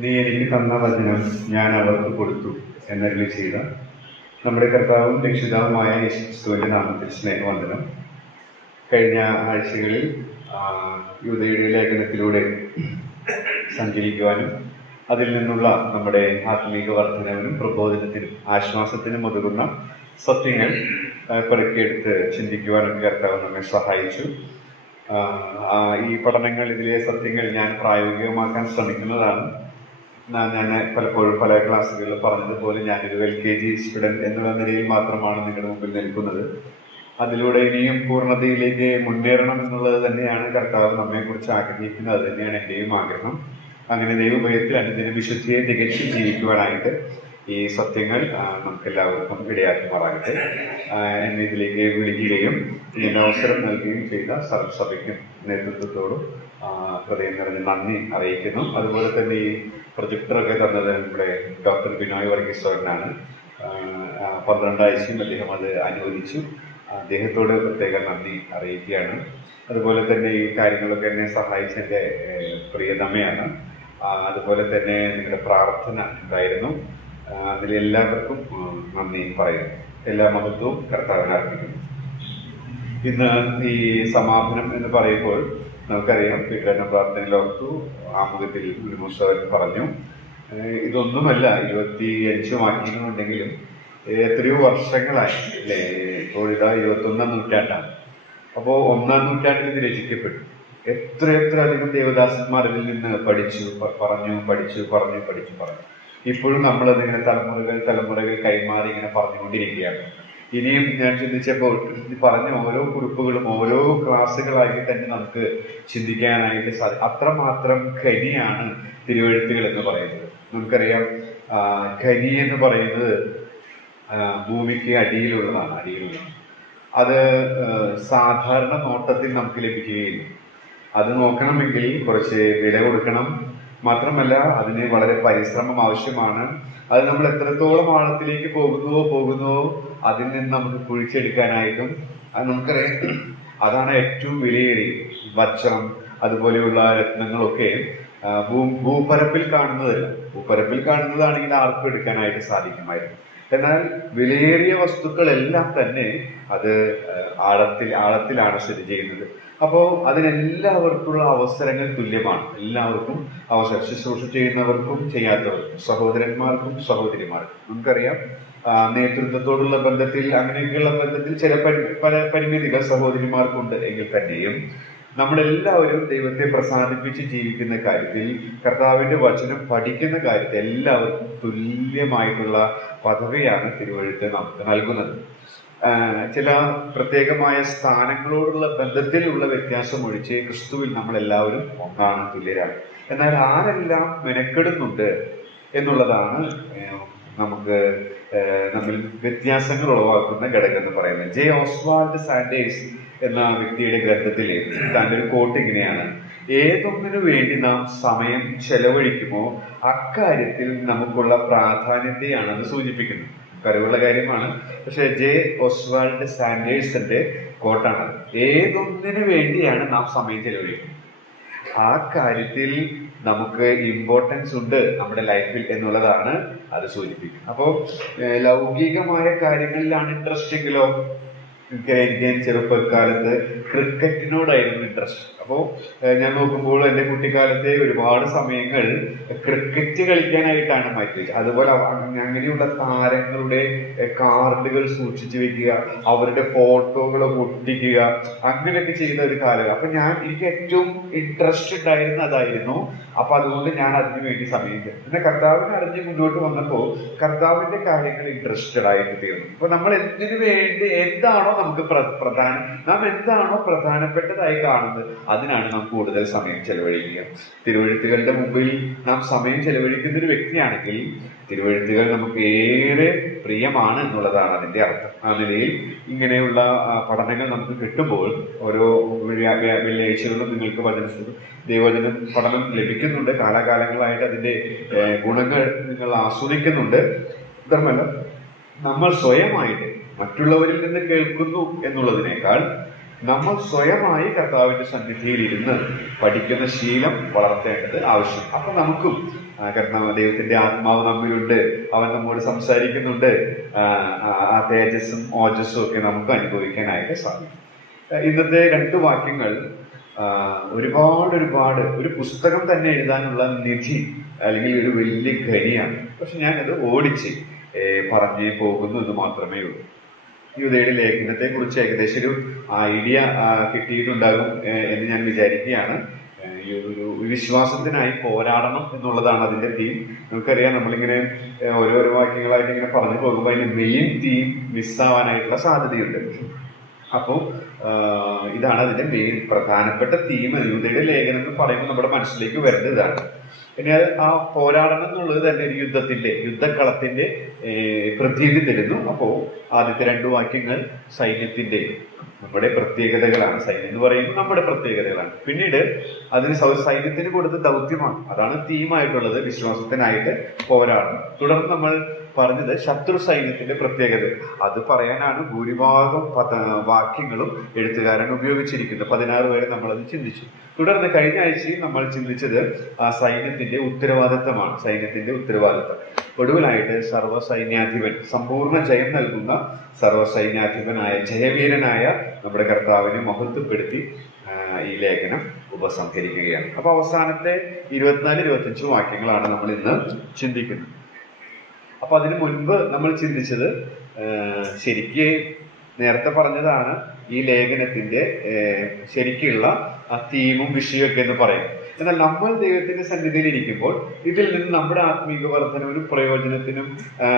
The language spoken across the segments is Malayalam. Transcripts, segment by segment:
നീ എനിക്ക് തന്ന വചനം ഞാൻ അവർക്ക് കൊടുത്തു എന്നരുളി ചെയ്ത നമ്മുടെ കർത്താവും രക്ഷിതാവുമായ യേശുക്രിസ്തുവിന്റെ നാമത്തിൽ സ്നേഹവന്ദനം. കഴിഞ്ഞ ആഴ്ചകളിൽ യൂദയുടെ ലേഖനത്തിലൂടെ സഞ്ചരിക്കുവാനും അതിൽ നിന്നുള്ള നമ്മുടെ ആത്മീക വർധനവിനും പ്രബോധനത്തിനും ആശ്വാസത്തിനും ഒതുങ്ങുന്ന സത്യങ്ങൾ പെറുക്കിയെടുത്ത് ചിന്തിക്കുവാനൊക്കെ കർത്താവ് നമ്മെ സഹായിച്ചു. ഈ പഠനങ്ങൾ, ഇതിലെ സത്യങ്ങൾ ഞാൻ പ്രായോഗികമാക്കാൻ ശ്രമിക്കുന്നതാണ്. ഞാൻ പലപ്പോഴും പല ക്ലാസ്സുകളിൽ പറഞ്ഞതുപോലെ ഞാനൊരു LKG സ്റ്റുഡൻറ് എന്നുള്ള നിലയിൽ മാത്രമാണ് നിങ്ങളുടെ മുമ്പിൽ നിൽക്കുന്നത്. അതിലൂടെ ഇനിയും പൂർണ്ണതയിലേക്ക് മുന്നേറണം എന്നുള്ളത് തന്നെയാണ് കർത്താവ് നമ്മെക്കുറിച്ച് ആഗ്രഹിക്കുന്നത്. അത് തന്നെയാണ് എൻ്റെയും ആഗ്രഹം. അങ്ങനെ ദൈവഭയത്തിൽ അനുദിന വിശുദ്ധിയെ തികച്ചു ജീവിക്കുവാനായിട്ട് ഈ സത്യങ്ങൾ നമുക്കെല്ലാവർക്കും ഇടയാക്കുമാറാകട്ടെ. എന്നെ ഇതിലേക്ക് വിളിക്കുകയും ഇതിൻ്റെ അവസരം നൽകുകയും ചെയ്ത സർവ്വസഭയ്ക്കും നേതൃത്വത്തോടും ഹൃദയം നിറഞ്ഞ നന്ദി അറിയിക്കുന്നു. അതുപോലെ തന്നെ ഈ പ്രൊജക്ടറൊക്കെ തന്നത് നമ്മുടെ ഡോക്ടർ ബിനോയ് വർഗീസ് സാറിനാണ്. 12 ആഴ്ചയും അദ്ദേഹം അത് അനുവദിച്ചു. അദ്ദേഹത്തോട് പ്രത്യേക നന്ദി അറിയിക്കുകയാണ്. അതുപോലെ തന്നെ ഈ കാര്യങ്ങളൊക്കെ എന്നെ സഹായിച്ച എൻ്റെ പ്രിയതമയാണ്. അതുപോലെ തന്നെ നിങ്ങളുടെ പ്രാർത്ഥന ഉണ്ടായിരുന്നു. അതിലെല്ലാവർക്കും നന്ദി പറയുന്നു. എല്ലാ മഹത്വവും കർത്താവിനെ അർപ്പിക്കുന്നു. ഇന്ന് ഈ സമാപനം എന്ന് പറയുമ്പോൾ നമുക്കറിയാം, പീഠന പ്രാർത്ഥനയിലോർത്തു ആമുഖത്തിൽ ഒരു മുസ്തകൻ പറഞ്ഞു, ഇതൊന്നുമല്ല 25 മാറ്റിയിട്ടുണ്ടെങ്കിലും എത്രയോ വർഷങ്ങളായി അല്ലേ. ഇപ്പോഴിതാ 21ാം നൂറ്റാണ്ടാണ്. അപ്പോൾ 1ാം നൂറ്റാണ്ടിൽ ഇത് രചിക്കപ്പെട്ടു. എത്ര അധികം ദേവദാസന്മാർ ഇതിൽ നിന്ന് പഠിച്ചു. ഇപ്പോഴും നമ്മളതിങ്ങനെ തലമുറകൾ കൈമാറി ഇങ്ങനെ പറഞ്ഞുകൊണ്ടിരിക്കുകയാണ്. ഇനിയും ഞാൻ ചിന്തിച്ചപ്പോൾ പറഞ്ഞ ഓരോ കുറിപ്പുകളും ഓരോ ക്ലാസ്സുകളായി തന്നെ നമുക്ക് ചിന്തിക്കാനായിട്ട് സാധിക്കും. അത്രമാത്രം ഖനിയാണ് തിരുവെഴുത്തുകൾ എന്ന് പറയുന്നത്. നമുക്കറിയാം, ഖനി എന്ന് പറയുന്നത് ഭൂമിക്ക് അടിയിലുള്ളതാണ്. അത് സാധാരണ നോട്ടത്തിൽ നമുക്ക് ലഭിക്കുകയില്ല. അത് നോക്കണമെങ്കിൽ കുറച്ച് വില കൊടുക്കണം. മാത്രമല്ല, അതിന് വളരെ പരിശ്രമം ആവശ്യമാണ്. അത് നമ്മൾ എത്രത്തോളം ആഴത്തിലേക്ക് പോകുന്നുവോ അതിൽ നിന്ന് നമുക്ക് കുഴിച്ചെടുക്കാനായിട്ടും അത് നമുക്കറിയാം. അതാണ് ഏറ്റവും വിലയേറിയ വജ്രം അതുപോലെയുള്ള രത്നങ്ങളൊക്കെ ഭൂപരപ്പിൽ കാണുന്നതാണെങ്കിൽ ആർക്കും എടുക്കാനായിട്ട് സാധിക്കുമായിരുന്നു. എന്നാൽ വിലയേറിയ വസ്തുക്കളെല്ലാം തന്നെ അത് ആഴത്തിലാണ് സ്ഥിതി ചെയ്യുന്നത്. അപ്പോൾ അതിനെല്ലാവർക്കുള്ള അവസരങ്ങൾ തുല്യമാണ്. എല്ലാവർക്കും അവസരം, ശുശ്രൂഷ ചെയ്യുന്നവർക്കും ചെയ്യാത്തവർക്കും, സഹോദരന്മാർക്കും സഹോദരിമാർക്കും. നമുക്കറിയാം, നേതൃത്വത്തോടുള്ള ബന്ധത്തിൽ, അങ്ങനെയൊക്കെയുള്ള ബന്ധത്തിൽ പല പരിമിതികൾ സഹോദരിമാർക്കുണ്ട്. എങ്കിൽ തന്നെയും നമ്മളെല്ലാവരും ദൈവത്തെ പ്രസാദിപ്പിച്ച് ജീവിക്കുന്ന കാര്യത്തിൽ, കർത്താവിന്റെ വചനം പഠിക്കുന്ന കാര്യത്തിൽ എല്ലാവർക്കും തുല്യമായിട്ടുള്ള പദവിയാണ് തിരുവെഴുത്ത് നമുക്ക് നൽകുന്നത്. ചില പ്രത്യേകമായ സ്ഥാനങ്ങളോടുള്ള ബന്ധത്തിലുള്ള വ്യത്യാസം ഒഴിച്ച് ക്രിസ്തുവിൽ നമ്മളെല്ലാവരും ഒന്നാണ്, തുല്യരാണ്. എന്നാൽ ആരെല്ലാം മെനക്കെടുന്നുണ്ട് എന്നുള്ളതാണ് നമുക്ക് നമ്മിൽ വ്യത്യാസങ്ങൾ ഉളവാക്കുന്ന ഘടകം എന്ന് പറയുന്നത്. ജെ ഓസ്വാൾഡ് സാൻഡേഴ്സ് എന്ന വ്യക്തിയുടെ ഗ്രന്ഥത്തിൽ തൻ്റെ ഒരു കോട്ട് ഇങ്ങനെയാണ്: ഏതൊന്നിനു വേണ്ടി നാം സമയം ചെലവഴിക്കുമോ അക്കാര്യത്തിൽ നമുക്കുള്ള പ്രാധാന്യത്തെയാണ് അത് സൂചിപ്പിക്കുന്നത്. അറിവുള്ള കാര്യമാണ്, പക്ഷെ ജെ ഓസ്വാൾഡ് സാൻഡേഴ്സിന്റെ കോട്ടാണ്. ഏതൊന്നിനു വേണ്ടിയാണ് നാം സമയം ചെലവഴിക്കുന്നത് ആ കാര്യത്തിൽ നമുക്ക് ഇമ്പോർട്ടൻസ് ഉണ്ട് നമ്മുടെ ലൈഫിൽ എന്നുള്ളതാണ് അത് സൂചിപ്പിക്കുന്നത്. അപ്പോൾ ലൗകികമായ കാര്യങ്ങളിലാണ് ഇൻട്രസ്റ്റ് എങ്കിലോ, എനിക്ക് ചെറുപ്പക്കാലത്ത് ക്രിക്കറ്റിനോടായിരുന്നു ഇൻട്രസ്റ്റ്. അപ്പോൾ ഞാൻ നോക്കുമ്പോൾ എൻ്റെ കുട്ടിക്കാലത്തെ ഒരുപാട് സമയങ്ങൾ ക്രിക്കറ്റ് കളിക്കാനായിട്ടാണ് മാറ്റിവെച്ചത്. അതുപോലെ അങ്ങനെയുള്ള താരങ്ങളുടെ കാർഡുകൾ സൂക്ഷിച്ചു വെക്കുക, അവരുടെ ഫോട്ടോകൾ ഒട്ടിക്കുക, അങ്ങനെയൊക്കെ ചെയ്യുന്ന ഒരു കാലം. അപ്പൊ എനിക്ക് ഏറ്റവും ഇൻട്രസ്റ്റ് ഉണ്ടായിരുന്ന അതായിരുന്നു. അപ്പൊ അതുകൊണ്ട് ഞാൻ അതിനു വേണ്ടി സമയം തരും. പിന്നെ കർത്താവിനെ അറിഞ്ഞ് മുന്നോട്ട് വന്നപ്പോൾ കർത്താവിന്റെ കാര്യങ്ങൾ ഇൻട്രസ്റ്റഡ് ആയിട്ട് തീർന്നു. അപ്പൊ നമ്മൾ എന്തിനു വേണ്ടി, എന്താണോ നമുക്ക് പ്രധാനം, നാം എന്താണോ പ്രധാനപ്പെട്ടതായി കാണുന്നത് അതിനാണ് നാം കൂടുതൽ സമയം ചെലവഴിക്കുക. തിരുവെഴുത്തുകളുടെ മുമ്പിൽ നാം സമയം ചെലവഴിക്കുന്ന ഒരു വ്യക്തിയാണെങ്കിൽ തിരുവെഴുത്തുകൾ നമുക്ക് ഏറെ പ്രിയമാണ് എന്നുള്ളതാണ് അതിന്റെ അർത്ഥം. ആ നിലയിൽ ഇങ്ങനെയുള്ള പഠനങ്ങൾ നമുക്ക് കിട്ടുമ്പോൾ ഓരോ വെള്ളിയാഴ്ചകളിലും നിങ്ങൾക്ക് ദൈവവചന പഠനം ലഭിക്കുന്നുണ്ട്. കാലാകാലങ്ങളായിട്ട് അതിന്റെ ഗുണങ്ങൾ നിങ്ങൾ ആസ്വദിക്കുന്നുണ്ട്. മാത്രമല്ല, നമ്മൾ സ്വയമായിട്ട് മറ്റുള്ളവരിൽ നിന്ന് കേൾക്കുന്നു എന്നുള്ളതിനേക്കാൾ നമ്മൾ സ്വയമായി കർത്താവിന്റെ സന്നിധിയിൽ ഇരുന്ന് പഠിക്കുന്ന ശീലം വളർത്തേണ്ടത് ആവശ്യം. അപ്പൊ നമുക്കും കാരണം ദൈവത്തിന്റെ ആത്മാവ് നമ്മിലുണ്ട്, അവൻ നമ്മോട് സംസാരിക്കുന്നുണ്ട്, ആ തേജസ്സും ഓജസ്സും ഒക്കെ നമുക്ക് അനുഭവിക്കാനായിട്ട് സാധിക്കും. ഇന്നത്തെ 2 വാക്യങ്ങൾ ഒരുപാട് ഒരു പുസ്തകം തന്നെ എഴുതാനുള്ള നിധി അല്ലെങ്കിൽ ഒരു വലിയ ഖനിയാണ്. പക്ഷെ ഞാനത് ഓടിച്ച് പറഞ്ഞു പോകുന്നു എന്ന് മാത്രമേ ഉള്ളൂ. യൂദയുടെ ലേഖനത്തെ കുറിച്ച് ഏകദേശം ഒരു ഐഡിയ കിട്ടിയിട്ടുണ്ടാകും എന്ന് ഞാൻ വിചാരിക്കുകയാണ്. ഒരു വിശ്വാസത്തിനായി പോരാടണം എന്നുള്ളതാണ് അതിന്റെ തീം. നമുക്കറിയാം, നമ്മളിങ്ങനെ ഓരോരോ വാക്യങ്ങളായിട്ട് ഇങ്ങനെ പറഞ്ഞു പോകുമ്പോൾ അതിന്റെ മെയിൻ തീം മിസ്സാവാനായിട്ടുള്ള സാധ്യതയുണ്ട്. അപ്പോൾ ഇതാണ് അതിന്റെ മെയിൻ പ്രധാനപ്പെട്ട തീം. യൂദയുടെ ലേഖനം എന്ന് പറയുമ്പോൾ നമ്മുടെ മനസ്സിലേക്ക് വരുന്നത് ഇതാണ്. പിന്നെ ആ പോരാടണം എന്നുള്ളത് തന്നെ ഒരു യുദ്ധക്കളത്തിന്റെ പ്രതീതി തരുന്നു. അപ്പോൾ ആദ്യത്തെ 2 വാക്യങ്ങൾ സൈന്യത്തിന്റെ നമ്മുടെ പ്രത്യേകതകളാണ്. സൈന്യം എന്ന് പറയുമ്പോൾ നമ്മുടെ പ്രത്യേകതകളാണ്. പിന്നീട് അതിന് സൈന്യത്തിന് കൊടുത്ത ദൗത്യമാണ്, അതാണ് തീമായിട്ടുള്ളത്, വിശ്വാസത്തിനായിട്ട് പോരാടണം. തുടർന്ന് നമ്മൾ പറഞ്ഞത് ശത്രു സൈന്യത്തിന്റെ പ്രത്യേകത, അത് പറയാനാണ് ഭൂരിഭാഗം വാക്യങ്ങളും എഴുത്തുകാരൻ ഉപയോഗിച്ചിരിക്കുന്നത്. 16 വരെ നമ്മളത് ചിന്തിച്ചു. തുടർന്ന് കഴിഞ്ഞ ആഴ്ചയും നമ്മൾ ചിന്തിച്ചത് ആ സൈന്യത്തിന്റെ ഉത്തരവാദിത്തമാണ്, സൈന്യത്തിന്റെ ഉത്തരവാദിത്തം. ഒടുവിലായിട്ട് സർവ്വസൈന്യാധിപൻ, സമ്പൂർണ്ണ ജയം നൽകുന്ന സർവ്വസൈന്യാധിപനായ ജയവീരനായ നമ്മുടെ കർത്താവിനെ മഹത്വപ്പെടുത്തി ഈ ലേഖനം ഉപസംഹരിക്കുകയാണ്. അപ്പൊ അവസാനത്തെ 24-25 വാക്യങ്ങളാണ് നമ്മൾ ഇന്ന് ചിന്തിക്കുന്നത്. അപ്പൊ അതിനു മുൻപ് നമ്മൾ ചിന്തിച്ചത് ശരിക്ക് നേരത്തെ പറഞ്ഞതാണ് ഈ ലേഖനത്തിന്റെ ശരിക്കുള്ള തീമും വിഷയമൊക്കെ എന്ന് പറയും. എന്നാൽ നമ്മൾ ദൈവത്തിന്റെ സന്നിധിയിൽ ഇരിക്കുമ്പോൾ ഇതിൽ നിന്ന് നമ്മുടെ ആത്മീക വർധനവിനും പ്രയോജനത്തിനും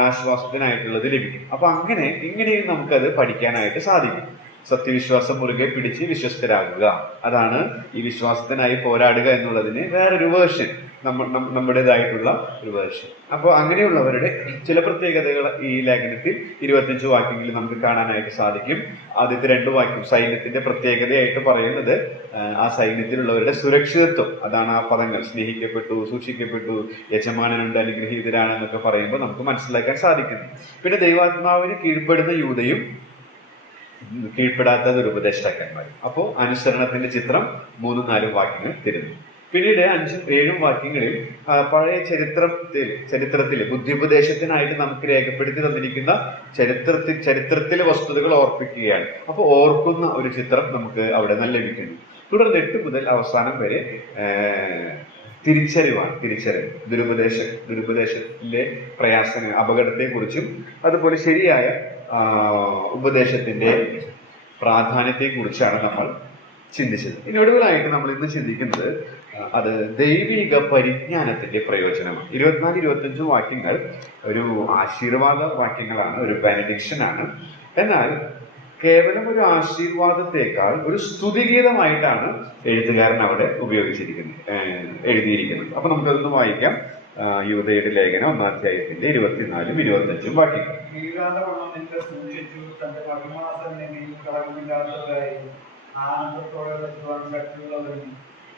ആശ്വാസത്തിനായിട്ടുള്ളത് ലഭിക്കും. അപ്പൊ ഇങ്ങനെയും നമുക്കത് പഠിക്കാനായിട്ട് സാധിക്കും. സത്യവിശ്വാസം മുറുകെ പിടിച്ച് വിശ്വസ്തരാകുക, അതാണ് ഈ വിശ്വാസത്തിനായി പോരാടുക എന്നുള്ളതിന് വേറൊരു വേർഷൻ, നമ്മുടേതായിട്ടുള്ള ഒരു വേർഷൻ. അപ്പോൾ അങ്ങനെയുള്ളവരുടെ ചില പ്രത്യേകതകൾ ഈ ലേഖനത്തിൽ 25 വാക്യങ്ങളിൽ നമുക്ക് കാണാനായിട്ട് സാധിക്കും. ആദ്യത്തെ 2 വാക്യം സൈന്യത്തിന്റെ പ്രത്യേകതയായിട്ട് പറയുന്നത് ആ സൈന്യത്തിലുള്ളവരുടെ സുരക്ഷിതത്വം, അതാണ് ആ പദങ്ങൾ. സ്നേഹിക്കപ്പെട്ടു, സൂക്ഷിക്കപ്പെട്ടു, യജമാനനുണ്ട്, അനുഗ്രഹീതരാണ് എന്നൊക്കെ പറയുമ്പോൾ നമുക്ക് മനസ്സിലാക്കാൻ സാധിക്കുന്നു. പിന്നെ ദൈവാത്മാവിന് കീഴ്പ്പെടുന്ന യൂദയും കീഴ്പ്പെടാത്ത ദുരുപദേഷ്ടാക്കന്മാരും. അപ്പോൾ അനുസരണത്തിന്റെ ചിത്രം 3-4 വാക്യങ്ങൾ തരുന്നു. പിന്നീട് 5-7 വാക്യങ്ങളിൽ പഴയ ചരിത്രത്തിലെ ബുദ്ധിപദേശത്തിനായിട്ട് നമുക്ക് രേഖപ്പെടുത്തി തന്നിരിക്കുന്ന ചരിത്രത്തിലെ വസ്തുതകൾ ഓർപ്പിക്കുകയാണ്. അപ്പോൾ ഓർക്കുന്ന ഒരു ചിത്രം നമുക്ക് അവിടെ നിന്ന് ലഭിക്കുന്നു. തുടർന്ന് 8 മുതൽ അവസാനം വരെ തിരിച്ചറിവ്, ദുരുപദേശത്തിന്റെ അപകടത്തെക്കുറിച്ചും അതുപോലെ ശരിയായ ഉപദേശത്തിന്റെ പ്രാധാന്യത്തെക്കുറിച്ചാണ് നമ്മൾ ചിന്തിച്ചത്. ഇനി ഒടുവിലായിട്ട് നമ്മൾ ഇന്ന് ചിന്തിക്കുന്നത് അത് ദൈവിക പരിജ്ഞാനത്തിന്റെ പ്രയോജനമാണ്. 24-25 വാക്യങ്ങൾ ഒരു ആശീർവാദ വാക്യങ്ങളാണ്, ഒരു ബെനഡിക്ഷനാണ്. എന്നാൽ കേവലം ഒരു ആശീർവാദത്തെക്കാൾ ഒരു സ്തുതിഗീതമായിട്ടാണ് എഴുത്തുകാരൻ അവിടെ എഴുതിയിരിക്കുന്നത്. അപ്പൊ നമുക്കതൊന്ന് വായിക്കാം. യൂദയുടെ ലേഖനം 1-ാം അധ്യായത്തിന്റെ 24-25 വാക്യങ്ങൾ.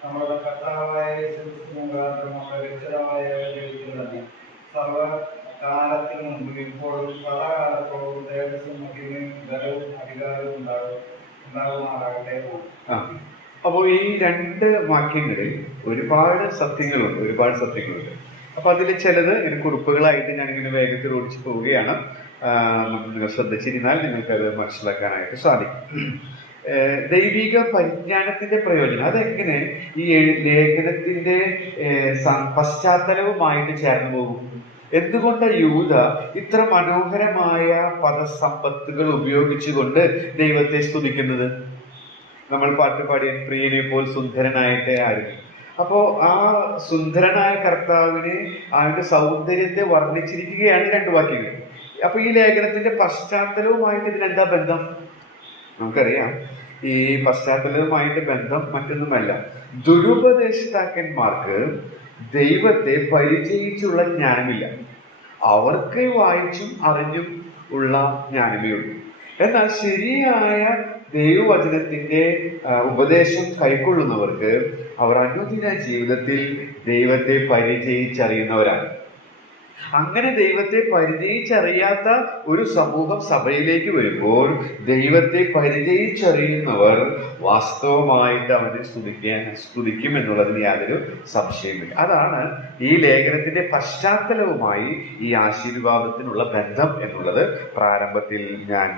നമ്മുടെ കർത്താവായ സർവകാലത്തിനു മുമ്പ് ഇപ്പോഴും സദാകാലത്തോളം തേജസ്സും മഹിമയും ബലവും അധികാരവും ഉണ്ടാകുമാറാകട്ടെ. അപ്പോൾ ഈ 2 വാക്യങ്ങളിൽ ഒരുപാട് സത്യങ്ങളുണ്ട്. അപ്പൊ അതിൽ ചിലത് കുറിപ്പുകളായിട്ട് ഞാനിങ്ങനെ വേഗത്തിൽ ഓടിച്ചു പോവുകയാണ്. നിങ്ങൾ ശ്രദ്ധിച്ചിരുന്നാൽ നിങ്ങൾക്കത് മനസ്സിലാക്കാനായിട്ട് സാധിക്കും. ദൈവിക പരിജ്ഞാനത്തിന്റെ പ്രയോജനം അതെങ്ങനെ ഈ ലേഖനത്തിന്റെ പശ്ചാത്തലവുമായിട്ട് ചേർന്ന് പോകും? എന്തുകൊണ്ട് യൂദ ഇത്ര മനോഹരമായ പദസമ്പത്തുകൾ ഉപയോഗിച്ചുകൊണ്ട് ദൈവത്തെ സ്തുതിക്കുന്നത്? നമ്മൾ പാട്ട് പാടിയ പ്രിയനെ പോൽ സുന്ദരനായിട്ട് ആരും. അപ്പോ ആ സുന്ദരനായ കർത്താവിനെ, അവന്റെ സൗന്ദര്യത്തെ വർണ്ണിച്ചിരിക്കുകയാണ് 2 വാക്യങ്ങൾ. അപ്പൊ ഈ ലേഖനത്തിന്റെ പശ്ചാത്തലവുമായിട്ട് ഇതിനെന്താ ബന്ധം? നമുക്കറിയാം, ഈ പശ്ചാത്തലവുമായിട്ട് ബന്ധം മറ്റൊന്നുമല്ല. ദുരുപദേഷ്ടാക്കന്മാർക്ക് ദൈവത്തെ പരിചയിച്ചുള്ള ജ്ഞാനമില്ല. അവർക്ക് വായിച്ചും അറിഞ്ഞും ഉള്ള ജ്ഞാനമേ ഉള്ളൂ. എന്നാൽ ശരിയായ ദൈവവചനത്തിന്റെ ഉപദേശം കൈക്കൊള്ളുന്നവർക്ക് അവർ അനുദിന ജീവിതത്തിൽ ദൈവത്തെ പരിചയിച്ചറിയുന്നവരാണ്. അങ്ങനെ ദൈവത്തെ പരിചയിച്ചറിയാത്ത ഒരു സമൂഹം സഭയിലേക്ക് വരുമ്പോൾ ദൈവത്തെ പരിചയിച്ചറിയുന്നവർ വാസ്തവമായിട്ട് അവനെ സ്തുതിക്കും എന്നുള്ളതിൽ യാതൊരു സംശയമില്ല. അതാണ് ഈ ലേഖനത്തിന്റെ പശ്ചാത്തലവുമായി ഈ ആശീർവാദത്തിനുള്ള ബന്ധം എന്നുള്ളത് പ്രാരംഭത്തിൽ ഞാൻ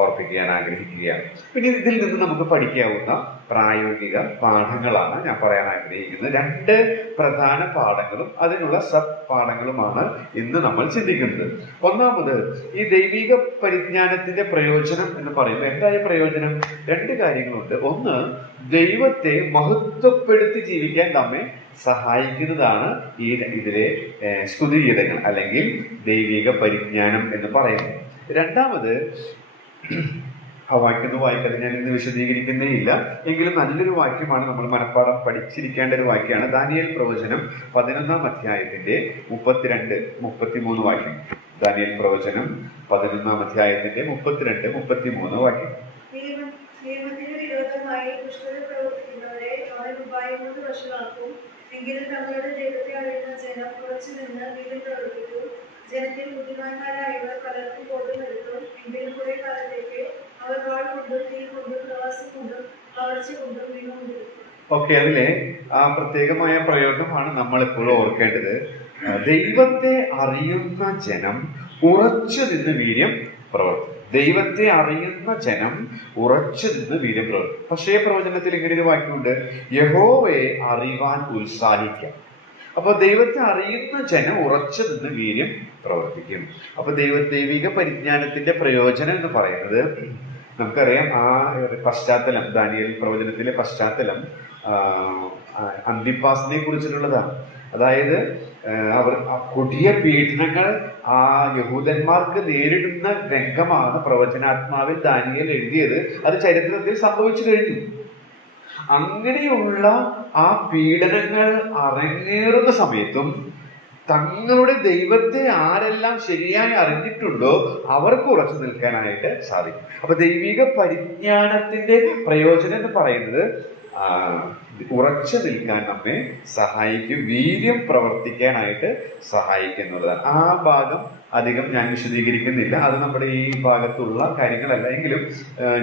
ഓർപ്പിക്കാൻ ആഗ്രഹിക്കുകയാണ്. പിന്നെ ഇതിൽ നിന്ന് നമുക്ക് പഠിക്കാവുന്ന പ്രായോഗിക പാഠങ്ങളാണ് ഞാൻ പറയാൻ ആഗ്രഹിക്കുന്നത്. 2 പ്രധാന പാഠങ്ങളും അതിനുള്ള സബ് പാഠങ്ങളുമാണ് ഇന്ന് നമ്മൾ ചിന്തിക്കുന്നത്. ഒന്നാമത്, ഈ ദൈവിക പരിജ്ഞാനത്തിന്റെ പ്രയോജനം എന്ന് പറയുന്നത് എന്തായ പ്രയോജനം? 2 കാര്യങ്ങളുണ്ട്. ഒന്ന്, ദൈവത്തെ മഹത്വപ്പെടുത്തി ജീവിക്കാൻ നമ്മെ സഹായിക്കുന്നതാണ് ഇതിലെ സ്തുതിഗീതങ്ങൾ അല്ലെങ്കിൽ ദൈവിക പരിജ്ഞാനം എന്ന് പറയുന്നത്. രണ്ടാമത്, ആ വാക്യം വായിക്കാതെ ഞാൻ ഇന്ന് വിശദീകരിക്കുന്നേ ഇല്ല, എങ്കിലും നല്ലൊരു വാക്യമാണ്, നമ്മൾ മനഃപ്പാഠം പഠിച്ചിരിക്കേണ്ട ഒരു വാക്യമാണ്. ദാനിയേൽ പ്രവചനം 11-ാം അധ്യായത്തിന്റെ 32-33 വാക്യം. ദാനിയേൽ പ്രവചനം 11-ാം അധ്യായത്തിന്റെ 32-33 വാക്യം. നിയമത്തിന് വിരോധമായി ദുഷ്ടത പ്രവർത്തിക്കുന്നവരെ അവൻ ഉപായം കൊണ്ട് വഷളാക്കും. എങ്കിലും തങ്ങളുടെ ദൈവത്തെ അറിയുന്ന ജനം ഉറച്ചു നിന്ന് വീണ്ടും പ്രവർത്തിക്കും. ജനത്തിൽ ബുദ്ധിമാന്മാരായവർ പലർക്കും കോട്ടം വരുത്തും. എങ്കിലും കുറെ കാലത്തേക്ക് അവർ വാൾ കൊണ്ടും തീ കൊണ്ടും പ്രവാസം കൊണ്ടും കവർച്ച കൊണ്ടും വീണുകൊണ്ടിരിക്കും. ഓക്കെ, അതിലെ ആ പ്രത്യേകമായ പ്രയോഗമാണ് നമ്മൾ എപ്പോഴും ഓർക്കേണ്ടത്. ദൈവത്തെ അറിയുന്ന ജനം ഉറച്ചു നിന്ന് വീര്യം പ്രവർത്തിക്കും. ദൈവത്തെ അറിയുന്ന ജനം ഉറച്ചു നിന്ന് വീര്യം പ്രവർത്തിക്കും. പക്ഷേ പ്രവചനത്തിൽ ഇങ്ങനെ ഒരു വാക്യമുണ്ട്, യഹോവയെ അറിവാൻ ഉത്സാഹിക്കാം. അപ്പൊ ദൈവത്തെ അറിയുന്ന ജനം ഉറച്ചു നിന്ന് വീര്യം പ്രവർത്തിക്കും. അപ്പൊ ദൈവിക പരിജ്ഞാനത്തിന്റെ പ്രയോജനം എന്ന് പറയുന്നത്, നമുക്കറിയാം ആ പശ്ചാത്തലം, ദാനിയേൽ പ്രവചനത്തിലെ പശ്ചാത്തലം അന്തിപ്പാസിനെ കുറിച്ചിട്ടുള്ളതാണ്. അതായത് അവർ ആ കൊടിയ പീഡനങ്ങൾ ആ യഹൂദന്മാർക്ക് നേരിടുന്ന രംഗമാണ് പ്രവചനാത്മാവിൽ ദാനിയേൽ എഴുതിയത്. അത് ചരിത്രത്തിൽ സംഭവിച്ചു കഴിഞ്ഞു. അങ്ങനെയുള്ള ആ പീഡനങ്ങൾ അരങ്ങേറുന്ന സമയത്തും തങ്ങളുടെ ദൈവത്തെ ആരെല്ലാം ശരിയായി അറിഞ്ഞിട്ടുണ്ടോ അവർക്ക് ഉറച്ചു നിൽക്കാനായിട്ട് സാധിക്കും. അപ്പൊ ദൈവിക പരിജ്ഞാനത്തിന്റെ പ്രയോജനം എന്ന് പറയുന്നത് ഉറച്ചു നിൽക്കാൻ നമ്മെ സഹായിക്കും, വീര്യം പ്രവർത്തിക്കാനായിട്ട് സഹായിക്കുന്നുള്ളതാണ്. ആ ഭാഗം അധികം ഞാൻ വിശദീകരിക്കുന്നില്ല, അത് നമ്മുടെ ഈ ഭാഗത്തുള്ള കാര്യങ്ങളല്ല. എങ്കിലും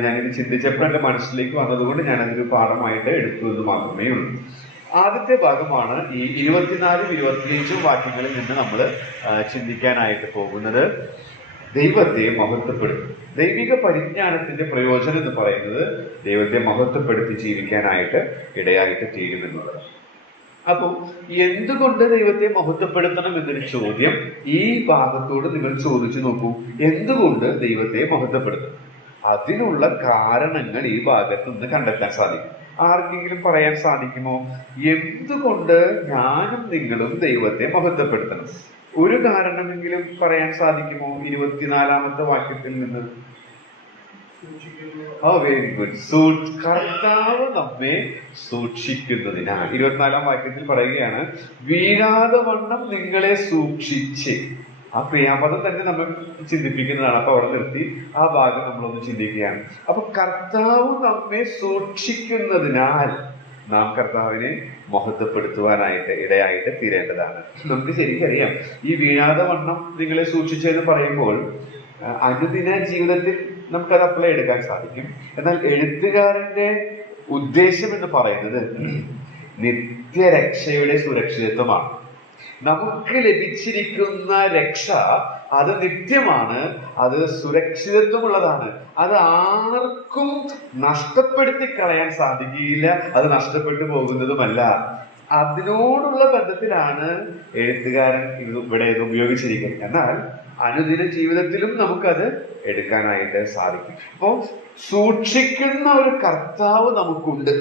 ഞാനിത് ചിന്തിച്ചപ്പോൾ എൻ്റെ മനസ്സിലേക്ക് വന്നതുകൊണ്ട് ഞാൻ അതൊരു പാഠമായിട്ട് എടുത്തു എന്ന് മാത്രമേ ഉള്ളൂ. ആദ്യത്തെ ഭാഗമാണ് ഈ 24-25 വാക്യങ്ങളിൽ നിന്ന് നമ്മൾ ചിന്തിക്കാനായിട്ട് പോകുന്നത്. ദൈവത്തെ മഹത്വപ്പെടുത്തും. ദൈവിക പരിജ്ഞാനത്തിന്റെ പ്രയോജനം എന്ന് പറയുന്നത് ദൈവത്തെ മഹത്വപ്പെടുത്തി ജീവിക്കാനായിട്ട് ഇടയായിട്ട് തീരുമെന്നുള്ളത്. അപ്പോൾ എന്തുകൊണ്ട് ദൈവത്തെ മഹത്വപ്പെടുത്തണം എന്നൊരു ചോദ്യം ഈ ഭാഗത്തോട് നിങ്ങൾ ചോദിച്ചു നോക്കൂ. എന്തുകൊണ്ട് ദൈവത്തെ മഹത്വപ്പെടുത്തണം? അതിനുള്ള കാരണങ്ങൾ ഈ ഭാഗത്ത് നിന്ന് കണ്ടെത്താൻ സാധിക്കും. ആർക്കെങ്കിലും പറയാൻ സാധിക്കുമോ? എന്തുകൊണ്ട് ഞാനും നിങ്ങളും ദൈവത്തെ മഹത്വപ്പെടുത്തണം? ഒരു കാരണമെങ്കിലും പറയാൻ സാധിക്കുമോ 24-ാമത്തെ വാക്യത്തിൽ നിന്ന്? Very good. കർത്താവ് നമ്മെ സൂക്ഷിക്കുന്നതിനാൽ 24-ാം വാക്യത്തിൽ പറയുകയാണ്, വീഴാതെ വണ്ണം നിങ്ങളെ സൂക്ഷിച്ച്. ആ ക്രിയാപദം തന്നെ നമ്മൾ ചിന്തിപ്പിക്കുന്നതാണ്. അപ്പൊ അവിടെ നിർത്തി ആ ഭാഗം നമ്മളൊന്ന് ചിന്തിക്കുകയാണ്. അപ്പൊ കർത്താവ് നമ്മെ സൂക്ഷിക്കുന്നതിനാൽ നാം കർത്താവിനെ മഹത്വപ്പെടുത്തുവാനായിട്ട് ഇടയായിട്ട് തീരേണ്ടതാണ്. നമുക്ക് ശരിക്കറിയാം, ഈ വീഴാതെ വണ്ണം നിങ്ങളെ സൂക്ഷിച്ചെന്ന് പറയുമ്പോൾ അനുദിന ജീവിതത്തിൽ നമുക്കത് അപ്ലൈ എടുക്കാൻ സാധിക്കും. എന്നാൽ എഴുത്തുകാരന്റെ ഉദ്ദേശം എന്ന് പറയുന്നത് നിത്യരക്ഷയുടെ സുരക്ഷിതത്വമാണ്. നമുക്ക് ലഭിച്ചിരിക്കുന്ന രക്ഷ അത് നിത്യമാണ്, അത് സുരക്ഷിതത്വമുള്ളതാണ്. അത് ആർക്കും നഷ്ടപ്പെടുത്തി കളയാൻ സാധിക്കുകയില്ല, അത് നഷ്ടപ്പെട്ടു പോകുന്നതുമല്ല. അതിനോടുള്ള ബന്ധത്തിലാണ് എഴുത്തുകാരൻ ഇവിടെ ഇത് ഉപയോഗിച്ചിരിക്കുന്നത്. എന്നാൽ അനുദിന ജീവിതത്തിലും നമുക്കത് എടുക്കാനായിട്ട് സാധിക്കും. അപ്പോൾ സൂക്ഷിക്കുന്ന ഒരു കർത്താവ് നമുക്കുണ്ട്,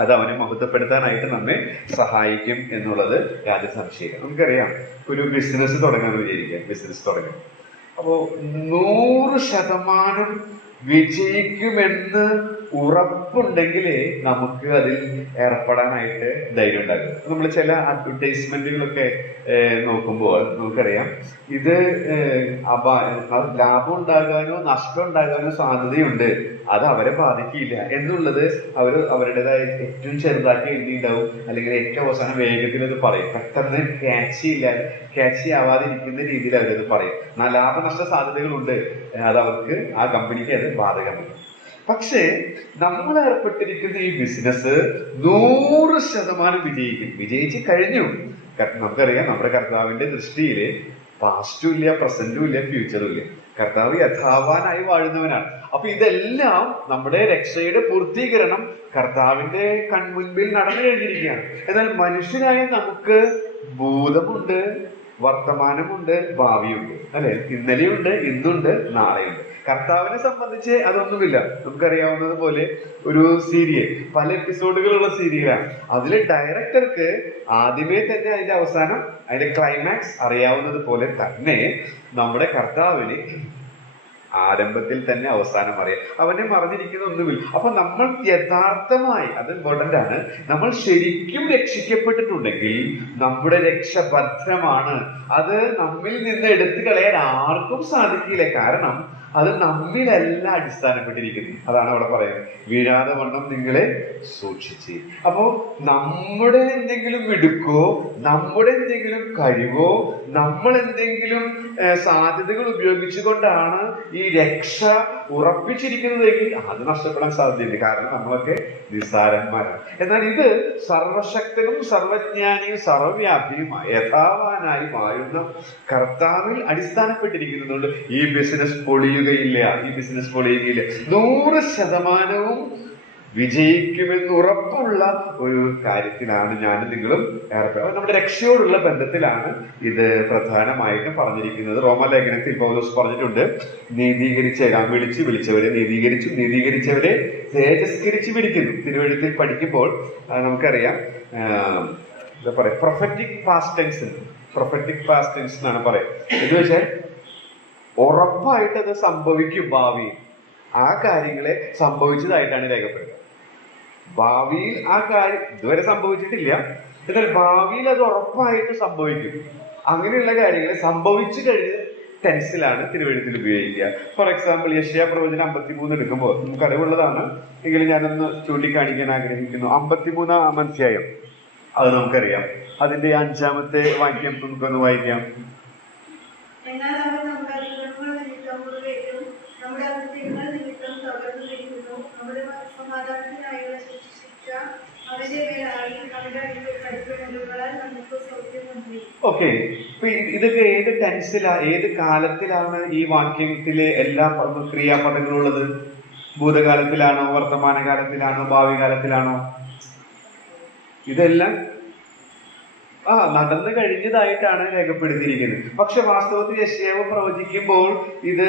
അത് അവനെ മഹത്വപ്പെടുത്താനായിട്ട് നമ്മെ സഹായിക്കും എന്നുള്ളത് യാതൊരു സംശയമില്ല. നമുക്കറിയാം, ഒരു ബിസിനസ് തുടങ്ങാന്ന് വിചാരിക്കാം. ബിസിനസ് തുടങ്ങാം, അപ്പോൾ 100% വിജയിക്കുമെന്ന് ഉറപ്പുണ്ടെങ്കിലേ നമുക്ക് അതിൽ ഏർപ്പെടാനായിട്ട് ധൈര്യം ഉണ്ടാകും. നമ്മൾ ചില അഡ്വർടൈസ്മെന്റുകളൊക്കെ നോക്കുമ്പോൾ നമുക്കറിയാം ഇത് ലാഭം ഉണ്ടാകാനോ നഷ്ടം ഉണ്ടാകാനോ സാധ്യതയുണ്ട്, അത് അവരെ ബാധിക്കില്ല എന്നുള്ളത് അവരുടേതായ ഏറ്റവും ചെറുതാക്കി എഴുതിയിട്ടുണ്ടാവും, അല്ലെങ്കിൽ ഏറ്റവും അവസാനം വേഗത്തിൽ അത് പറയും. പെട്ടെന്ന് ക്യാച്ച് ആവാതിരിക്കുന്ന രീതിയിൽ അവരത് പറയും. ലാഭനഷ്ട സാധ്യതകളുണ്ട്, അത് അവർക്ക് ആ കമ്പനിക്ക് അത് ബാധകമാണ്. പക്ഷേ നമ്മൾ ഏർപ്പെട്ടിരിക്കുന്ന ഈ ബിസിനസ് 100% വിജയിച്ച് കഴിഞ്ഞു. നമുക്കറിയാം, നമ്മുടെ കർത്താവിന്റെ ദൃഷ്ടിയിൽ പാസ്റ്റും ഇല്ല, പ്രസന്റും ഇല്ല, ഫ്യൂച്ചറും ഇല്ല. കർത്താവ് യഥാവാനായി വാഴുന്നവനാണ്. അപ്പൊ ഇതെല്ലാം നമ്മുടെ രക്ഷയുടെ പൂർത്തീകരണം കർത്താവിന്റെ കൺമുൻപിൽ നടന്നു കഴിഞ്ഞിരിക്കുകയാണ്. എന്നാൽ മനുഷ്യനായ നമുക്ക് ഭൂതമുണ്ട്, വർത്തമാനമുണ്ട്, ഭാവിയുണ്ട്, അല്ലെ? ഇന്നലെയുണ്ട്, ഇന്നുണ്ട്, നാളെയുണ്ട്. കർത്താവിനെ സംബന്ധിച്ച് അതൊന്നുമില്ല. നമുക്കറിയാവുന്നത് പോലെ ഒരു സീരിയൽ, പല എപ്പിസോഡുകളുള്ള സീരിയലാണ്. അതിലെ ഡയറക്ടർക്ക് ആദ്യമേ തന്നെ അതിന്റെ അവസാനം, അതിന്റെ ക്ലൈമാക്സ് അറിയാവുന്നത് പോലെ തന്നെ നമ്മുടെ കർത്താവിന് ആരംഭത്തിൽ തന്നെ അവസാനം അറിയാം. അവനെ മറിഞ്ഞിരിക്കുന്ന ഒന്നുമില്ല. അപ്പൊ നമ്മൾ യഥാർത്ഥമായി, അത് ഇമ്പോർട്ടന്റ് ആണ്, നമ്മൾ ശരിക്കും രക്ഷിക്കപ്പെട്ടിട്ടുണ്ടെങ്കിൽ നമ്മുടെ രക്ഷ ഭദ്രമാണ്. അത് നമ്മിൽ നിന്ന് എടുത്തു കളയാൻ ആർക്കും സാധിക്കില്ല. കാരണം അത് നമ്മിലല്ല അടിസ്ഥാനപ്പെട്ടിരിക്കുന്നു. അതാണ് അവിടെ പറയുന്നത്, വീഴാതെ വണ്ണം നിങ്ങളെ സൂക്ഷിച്ച്. അപ്പോ നമ്മുടെ എന്തെങ്കിലും മിടുക്കോ, നമ്മുടെ എന്തെങ്കിലും കഴിവോ, നമ്മൾ എന്തെങ്കിലും സാധ്യതകൾ ഉപയോഗിച്ചുകൊണ്ടാണ് ഈ രക്ഷ ഉറപ്പിച്ചിരിക്കുന്നതെങ്കിൽ അത് നഷ്ടപ്പെടാൻ സാധ്യതയുണ്ട്. കാരണം നമ്മളൊക്കെ നിസ്സാരന്മാരാണ്. എന്നാൽ ഇത് സർവശക്തനും സർവജ്ഞാനിയും സർവവ്യാപിയുമായ യഥാവാനായി വാഴുന്ന കർത്താവിൽ അടിസ്ഥാനപ്പെട്ടിരിക്കുന്നതുകൊണ്ട് ഈ ബിസിനസ് പൊളിയുകയില്ല. ഈ ബിസിനസ് പൊളിയുകയില്ല. 100% വിജയിക്കുമെന്ന് ഉറപ്പുള്ള ഒരു കാര്യത്തിലാണ് ഞാനും നിങ്ങളും ഏർപ്പെടുക. നമ്മുടെ രക്ഷയോടുള്ള ബന്ധത്തിലാണ് ഇത് പ്രധാനമായിട്ടും പറഞ്ഞിരിക്കുന്നത്. റോമാലേഖനത്തിൽ പൗലോസ് പറഞ്ഞിട്ടുണ്ട്, വിളിച്ചവരെ നീതീകരിച്ചു, നീതീകരിച്ചവരെ തേജസ്കരിച്ചു വിളിക്കുന്നു. തിരുവെഴുത്തിൽ പഠിക്കുമ്പോൾ നമുക്കറിയാം, എന്താ പറയാ, പ്രൊഫറ്റിക് പാസ്റ്റ് ടെൻസ് എന്നാണ് പറയുക. എന്ന് വെച്ചാൽ ഉറപ്പായിട്ട് അത് സംഭവിക്കും. ഭാവിയിൽ ആ കാര്യങ്ങളെ സംഭവിച്ചതായിട്ടാണ് രേഖപ്പെടുക. ഭാവിയിൽ ആ കാര്യം ഇതുവരെ സംഭവിച്ചിട്ടില്ല, എന്നാൽ ഭാവിയിൽ അത് ഉറപ്പായിട്ട് സംഭവിക്കും. അങ്ങനെയുള്ള കാര്യങ്ങൾ സംഭവിച്ചു കഴിഞ്ഞ ടെൻസിലാണ് തിരുവെഴുത്തിൽ ഉപയോഗിക്കുക. ഫോർ എക്സാമ്പിൾ, യെശയ്യാ പ്രവചനം 53 എടുക്കുമ്പോൾ നമുക്ക് അറിവുള്ളതാണ്, എങ്കിലും ഞാനൊന്ന് ചൂണ്ടിക്കാണിക്കാൻ ആഗ്രഹിക്കുന്നു. 53-ാം അധ്യായം, അത് നമുക്കറിയാം. അതിന്റെ 5-ാമത്തെ വാക്യം നമുക്കൊന്ന് വായിക്കാം. എന്നാൽ അവർ നമ്മുടെ അതിക്രമങ്ങൾ നിമിത്തം മുറിവേറ്റും നമ്മുടെ അകൃത്യങ്ങൾ നിമിത്തം തകർന്നിരിക്കുന്നു. നമ്മുടെ സമാധാനത്തിനായുള്ള ശിക്ഷ അവന്റെ മേലായി, അവന്റെ അടിപ്പിണലുകളാൽ നമുക്ക് സൗഖ്യം നൽകി. ഓക്കെ, ഇതൊക്കെ ഏത് ടെൻസിലാണ്, ഏത് കാലത്തിലാണ് ഈ വാക്യത്തിലെ എല്ലാ ക്രിയാപദങ്ങളുള്ളത്? ഭൂതകാലത്തിലാണോ, വർത്തമാനകാലത്തിലാണോ, ഭാവി കാലത്തിലാണോ? ഇതെല്ലാം നടന്നു കഴിഞ്ഞതായിട്ടാണ് രേഖപ്പെടുത്തിയിരിക്കുന്നത്. പക്ഷെ വാസ്തവത്തിൽ യെശയ്യാവ് പ്രവചിക്കുമ്പോൾ ഇത്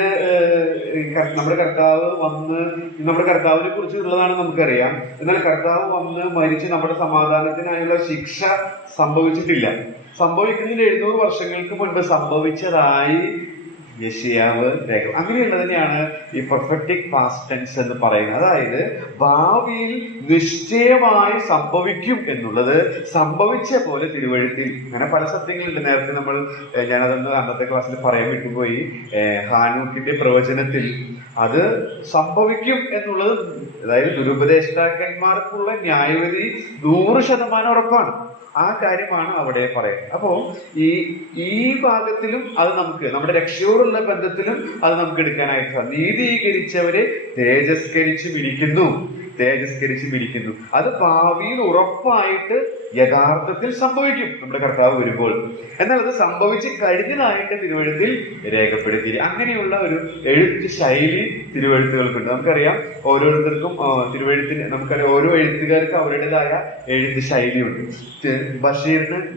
നമ്മുടെ കർത്താവ് വന്ന്, നമ്മുടെ കർത്താവിനെ കുറിച്ചുള്ളതാണ് നമുക്കറിയാം. എന്നാൽ കർത്താവ് വന്ന് മരിച്ച് നമ്മുടെ സമാധാനത്തിനായുള്ള ശിക്ഷ സംഭവിച്ചിട്ടില്ല. സംഭവിക്കുന്നതിന് 700 വർഷങ്ങൾക്ക് മുൻപ് സംഭവിച്ചതായി യെശയ്യാവ് രേഖ. അങ്ങനെയുള്ളതിനെയാണ് ഈ പ്രൊഫറ്റിക് പാസ്റ്റ് ടെൻസ് എന്ന് പറയുന്നത്. അതായത് ഭാവിയിൽ നിശ്ചയമായി സംഭവിക്കും എന്നുള്ളത് സംഭവിച്ച പോലെ തിരുവഴുത്തിൽ അങ്ങനെ പല സത്യങ്ങളുണ്ട്. നേരത്തെ ഞാനതൊന്ന് അന്നത്തെ ക്ലാസ്സിൽ പറയാൻ വിട്ടുപോയി. ഹാനൂക്കിന്റെ പ്രവചനത്തിൽ അത് സംഭവിക്കും എന്നുള്ളത്, അതായത് ദുരുപദേഷ്ടാക്കന്മാർക്കുള്ള ന്യായവിധി 100% ഉറപ്പാണ്. ആ കാര്യമാണ് അവിടെ പറയുന്നത്. അപ്പോ ഈ ഭാഗത്തിലും അത് നമുക്ക്, നമ്മുടെ രക്ഷയോടുള്ള ബന്ധത്തിലും അത് നമുക്ക് എടുക്കാനായിട്ട് സാധിക്കും. നീതീകരിച്ചവരെ തേജസ്കരിച്ചു വിളിക്കുന്നു. അത് ഭാവിയിൽ ഉറപ്പായിട്ട് യഥാർത്ഥത്തിൽ സംഭവിക്കും നമ്മുടെ കർത്താവ് വരുമ്പോൾ. എന്നാൽ അത് സംഭവിച്ച് കഴിഞ്ഞതായിട്ട് തിരുവഴുത്തിൽ രേഖപ്പെടുത്തി. അങ്ങനെയുള്ള ഒരു എഴുത്ത് ശൈലി തിരുവഴുത്തുകൾക്കുണ്ട്. നമുക്കറിയാം, ഓരോരുത്തർക്കും നമുക്കറിയാം, ഓരോ എഴുത്തുകാർക്കും അവരുടേതായ എഴുത്ത് ശൈലിയുണ്ട്.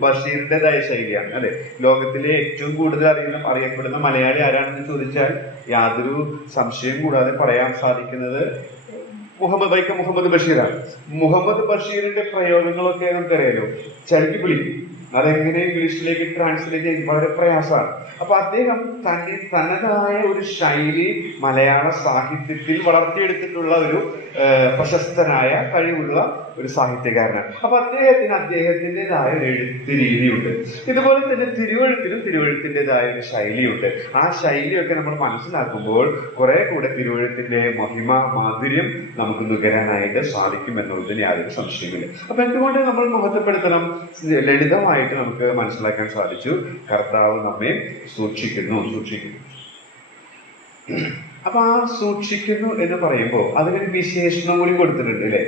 ബഷീറിൻ്റെതായ ശൈലിയാണ്, അല്ലെ? ലോകത്തിലെ ഏറ്റവും കൂടുതൽ അറിയപ്പെടുന്ന മലയാളി ആരാണെന്ന് ചോദിച്ചാൽ യാതൊരു സംശയം കൂടാതെ പറയാൻ സാധിക്കുന്നത് മുഹമ്മദ് ബഷീറാണ്. മുഹമ്മദ് ബഷീറിന്റെ പ്രയോഗങ്ങളൊക്കെ നമുക്കറിയാലോ. ചളുക്കി അതെങ്ങനെ ഇംഗ്ലീഷിലേക്ക് ട്രാൻസ്ലേറ്റ് ചെയ്ത് വളരെ പ്രയാസമാണ്. അപ്പൊ അദ്ദേഹം തനതായ ഒരു ശൈലി മലയാള സാഹിത്യത്തിൽ വളർത്തിയെടുത്തിട്ടുള്ള ഒരു പ്രശസ്തനായ കഴിവുള്ള ഒരു സാഹിത്യകാരനാണ്. അപ്പൊ അദ്ദേഹത്തിൻ്റെതായ ഒരു എഴുത്ത് രീതിയുണ്ട്. ഇതുപോലെ തന്നെ തിരുവഴുത്തിൻ്റെതായ ഒരു ശൈലിയുണ്ട്. ആ ശൈലിയൊക്കെ നമ്മൾ മനസ്സിലാക്കുമ്പോൾ കുറെ കൂടെ തിരുവഴുത്തിന്റെ മഹിമ മാധുര്യം നമുക്ക് നുകരാനായിട്ട് സാധിക്കും എന്നുള്ളതിന് യാതൊരു സംശയമില്ല. അപ്പൊ എന്തുകൊണ്ട് നമ്മൾ മഹത്വപ്പെടുത്തണം? ലളിതമായിട്ട് നമുക്ക് മനസ്സിലാക്കാൻ സാധിച്ചു. കർത്താവ് നമ്മെ സൂക്ഷിക്കുന്നു. അപ്പൊ ആ സൂക്ഷിക്കുന്നു എന്ന് പറയുമ്പോൾ അതിനൊരു വിശേഷണം കൂടി കൊടുത്തിട്ടുണ്ട് അല്ലെ.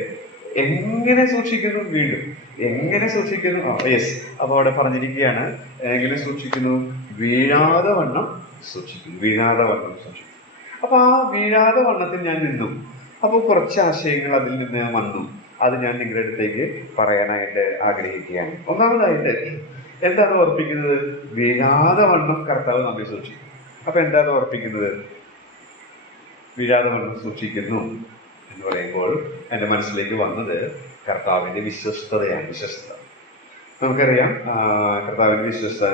എങ്ങനെ സൂക്ഷിക്കുന്നു? വീണ്ടും എങ്ങനെ സൂക്ഷിക്കുന്നു? യെസ്, അപ്പൊ അവിടെ പറഞ്ഞിരിക്കുകയാണ് എങ്ങനെ സൂക്ഷിക്കുന്നു? വീഴാതെ വണ്ണം സൂക്ഷിക്കുന്നു. അപ്പൊ ആ വീഴാതെ വണ്ണത്തിൽ ഞാൻ നിന്നു. അപ്പോൾ കുറച്ച് ആശയങ്ങൾ അതിൽ നിന്ന് വന്നു. അത് ഞാൻ നിങ്ങളുടെ അടുത്തേക്ക് പറയാനായിട്ട് ആഗ്രഹിക്കുകയാണ്. ഒന്നാമതായിട്ട് എന്താണ് ഓർപ്പിക്കുന്നത്? വീഴാതെ വണ്ണം കർത്താവ് നമ്മെ സൂക്ഷിക്കും. അപ്പൊ എന്താണ് ഓർപ്പിക്കുന്നത്? വീഴാതെ വണ്ണം സൂക്ഷിക്കുന്നു എന്ന് പറയുമ്പോൾ എൻ്റെ മനസ്സിലേക്ക് വന്നത് കർത്താവിന്റെ വിശ്വസ്തതയാണ്. നമുക്കറിയാം കർത്താവിന്റെ വിശ്വസ്തത.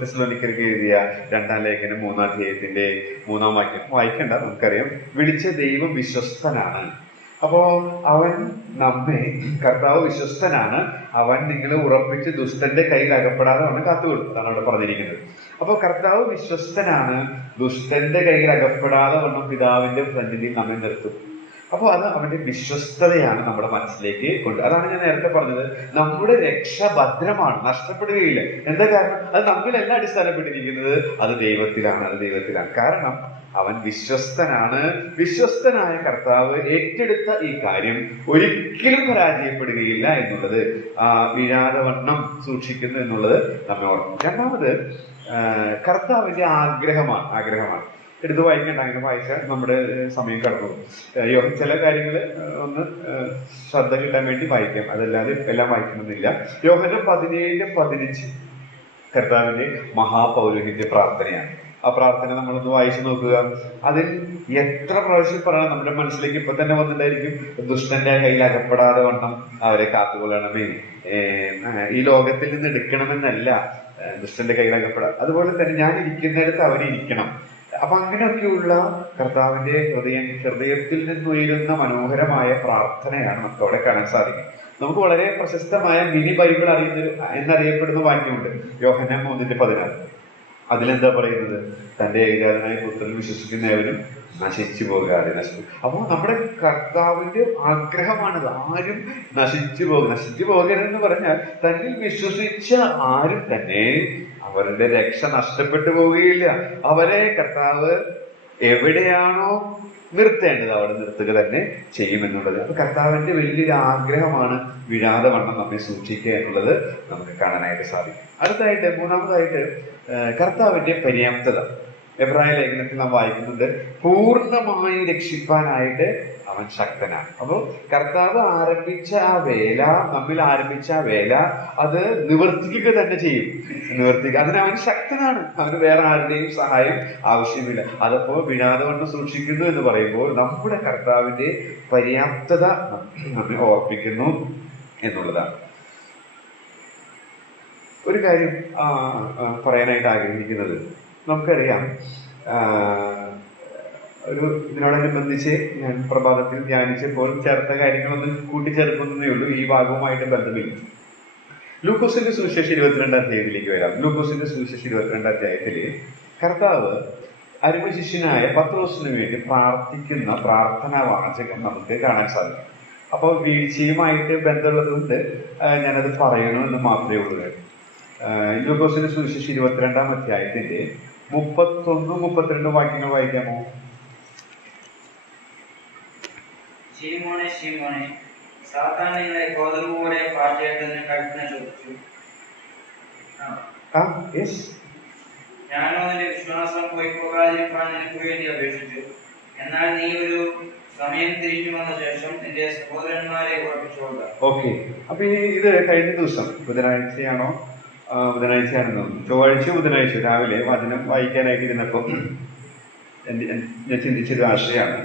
തെസ്സലോനിക്കർക്ക് എഴുതിയ 2-ാം ലേഖനം 3-ാം അധ്യായത്തിന്റെ 3-ാം വാക്യം വായിക്കേണ്ട. നമുക്കറിയാം, വിളിച്ച ദൈവം വിശ്വസ്തനാണ്. അപ്പോ കർത്താവ് വിശ്വസ്തനാണ്. അവൻ നിങ്ങളെ ഉറപ്പിച്ച് ദുഷ്ടന്റെ കയ്യിൽ അകപ്പെടാതെ അവന് കാത്തുകൊടുക്കും. അതാണ് അവിടെ പറഞ്ഞിരിക്കുന്നത്. അപ്പൊ കർത്താവ് വിശ്വസ്തനാണ്. ദുഷ്ടന്റെ കയ്യിൽ അകപ്പെടാതെ വണ്ണം പിതാവിന്റെ സന്നിധിയിൽ നമ്മെ നിർത്തും. അപ്പൊ അത് അവന്റെ വിശ്വസ്തതയാണ് നമ്മുടെ മനസ്സിലേക്ക് അതാണ് ഞാൻ നേരത്തെ പറഞ്ഞത്. നമ്മുടെ രക്ഷ ഭദ്രമാണ്, നഷ്ടപ്പെടുകയില്ല. എന്താ കാരണം? അത് നമ്മിലല്ല അടിസ്ഥാനപ്പെട്ടിരിക്കുന്നത്, അത് ദൈവത്തിലാണ്. കാരണം അവൻ വിശ്വസ്തനാണ്. വിശ്വസ്തനായ കർത്താവ് ഏറ്റെടുത്ത ഈ കാര്യം ഒരിക്കലും പരാജയപ്പെടുകയില്ല എന്നുള്ളത്, വീഴാതെ വണ്ണം സൂക്ഷിക്കുന്നു എന്നുള്ളത് നമ്മെ ഓർമ്മ. രണ്ടാമത് കർത്താവിന്റെ ആഗ്രഹമാണ്. എടുത്ത് വായിക്കേണ്ട, അങ്ങനെ വായിച്ചാൽ നമ്മുടെ സമയം കടന്നു പോകും. ചില കാര്യങ്ങൾ ഒന്ന് ശ്രദ്ധ കിട്ടാൻ വേണ്ടി വായിക്കാം, അതല്ലാതെ എല്ലാം വായിക്കണമെന്നില്ല. യോഹന്നാൻ 17:15 കർത്താവിന്റെ മഹാപൗരോഹിത്യ പ്രാർത്ഥനയാണ്. ആ പ്രാർത്ഥന നമ്മളൊന്ന് വായിച്ചു നോക്കുക. അതിൽ എത്ര പ്രാവശ്യം പറയണം? നമ്മുടെ മനസ്സിലേക്ക് ഇപ്പൊ തന്നെ വന്നിട്ടായിരിക്കും. ദുഷ്ടന്റെ കയ്യിൽ അകപ്പെടാതെ വണ്ണം അവരെ കാത്തുകൊള്ളണമേ. ഈ ലോകത്തിൽ നിന്ന് എടുക്കണമെന്നല്ല, ദുഷ്ടന്റെ കയ്യിൽ അകപ്പെടാം. അതുപോലെ തന്നെ ഞാൻ ഇരിക്കുന്നിടത്ത് അവരിയ്ക്കണം. അപ്പൊ അങ്ങനെയൊക്കെയുള്ള കർത്താവിന്റെ ഹൃദയത്തിൽ നിന്നുയരുന്ന മനോഹരമായ പ്രാർത്ഥനയാണ് നമുക്ക് അവിടെ കാണാൻ സാധിക്കും. നമുക്ക് വളരെ പ്രശസ്തമായ മിനി ബൈബിൾ എന്നറിയപ്പെടുന്ന വാക്യമുണ്ട്, യോഹന്നാൻ 3:16. അതിലെന്താ പറയുന്നത്? തന്റെ ഏകജാതനായ പുത്രനിൽ വിശ്വസിക്കുന്നവരും നശിച്ചു പോകാതെ അപ്പോൾ നമ്മുടെ കർത്താവിന്റെ ആഗ്രഹമാണത്. ആരും നശിച്ചു പോകരുതെന്ന് പറഞ്ഞാൽ തന്നിൽ വിശ്വസിച്ച ആരും തന്നെ അവരുടെ രക്ഷ നഷ്ടപ്പെട്ടു പോവുകയില്ല. അവരെ കർത്താവ് എവിടെയാണോ നിർത്തേണ്ടത് അവിടെ നിർത്തുക തന്നെ ചെയ്യുമെന്നുള്ളത്. അപ്പൊ കർത്താവിന്റെ വലിയൊരു ആഗ്രഹമാണ് വീഴാതെ വണ്ണം നമ്മെ സൂക്ഷിക്കുക എന്നുള്ളത് നമുക്ക് കാണാനായിട്ട് സാധിക്കും. അടുത്തായിട്ട് മൂന്നാമതായിട്ട് കർത്താവിന്റെ പര്യാപ്തത. എബ്രായ ലേഖനത്തിൽ നാം വായിക്കുന്നുണ്ട്, പൂർണ്ണമായി രക്ഷിപ്പാനായിട്ട് അവൻ ശക്തനാണ്. അപ്പോൾ കർത്താവ് നമ്മിൽ ആരംഭിച്ച ആ വേല അത് നിവർത്തിക്കുക തന്നെ ചെയ്യും. അതിന് അവൻ ശക്തനാണ്. അവന് വേറെ ആരുടെയും സഹായം ആവശ്യമില്ല. അതപ്പോ വീഴാതെ വണ്ണം സൂക്ഷിക്കുന്നു എന്ന് പറയുമ്പോൾ നമ്മുടെ കർത്താവിന്റെ പര്യാപ്തത നമ്മെ ഓർപ്പിക്കുന്നു എന്നുള്ളതാണ്. ഒരു കാര്യം പറയാനായിട്ട് ആഗ്രഹിക്കുന്നത്, നമുക്കറിയാം ഇതിനോടനുബന്ധിച്ച് ഞാൻ പ്രഭാതത്തിൽ ധ്യാനിച്ചപ്പോൾ ചേർത്ത കാര്യങ്ങളൊന്നും കൂട്ടിച്ചേർക്കുന്നതേ ഉള്ളൂ, ഈ ഭാഗവുമായിട്ട് ബന്ധമില്ല. ലൂക്കോസിന്റെ സുവിശേഷം 22-ാം അധ്യായത്തിലേക്ക് വരാം. ലൂക്കോസിന്റെ സുവിശേഷം 22-ാം അധ്യായത്തില് കർത്താവ് അരുമ ശിഷ്യനായ പത്രോസിന് വേണ്ടി പ്രാർത്ഥിക്കുന്ന പ്രാർത്ഥനാ വാചകം നമുക്ക് കാണാൻ സാധിക്കും. അപ്പോൾ വീഴ്ചയുമായിട്ട് ബന്ധമുള്ളതുകൊണ്ട് ഞാനത് പറയണമെന്ന് മാത്രമേ ഉള്ളൂ. ലൂക്കോസിന്റെ സുവിശേഷം 22-ാം അധ്യായത്തിന്റെ 31-32 വാക്യങ്ങൾ വായിക്കാമോ? ശീമോനെ ശീമോനെ, സാത്താൻ നിങ്ങളെ കോതമ്പ് പോലെ പാറ്റേണ്ടെന്ന് കൽപ്പന ചോദിച്ചു. ഞാനോ നിന്റെ വിശ്വാസം പോയി പോകാതിരിക്കാൻ നിനക്ക് വേണ്ടി അപേക്ഷിച്ചു. എന്നാൽ നീ ഒരു സമയം തിരിച്ചു വന്ന ശേഷം നിന്റെ സഹോദരന്മാരെ ഉറപ്പിച്ചുകൊള്ളുക. ഓക്കെ, അപ്പൊ ഇത് കഴിഞ്ഞ ദിവസം ബുധനാഴ്ചയാണെന്ന് ചൊവ്വാഴ്ച ബുധനാഴ്ച രാവിലെ വചനം വായിക്കാനായിട്ട് ഇരുന്നപ്പോൾ ഞാൻ ചിന്തിച്ചൊരു ആശയമാണ്.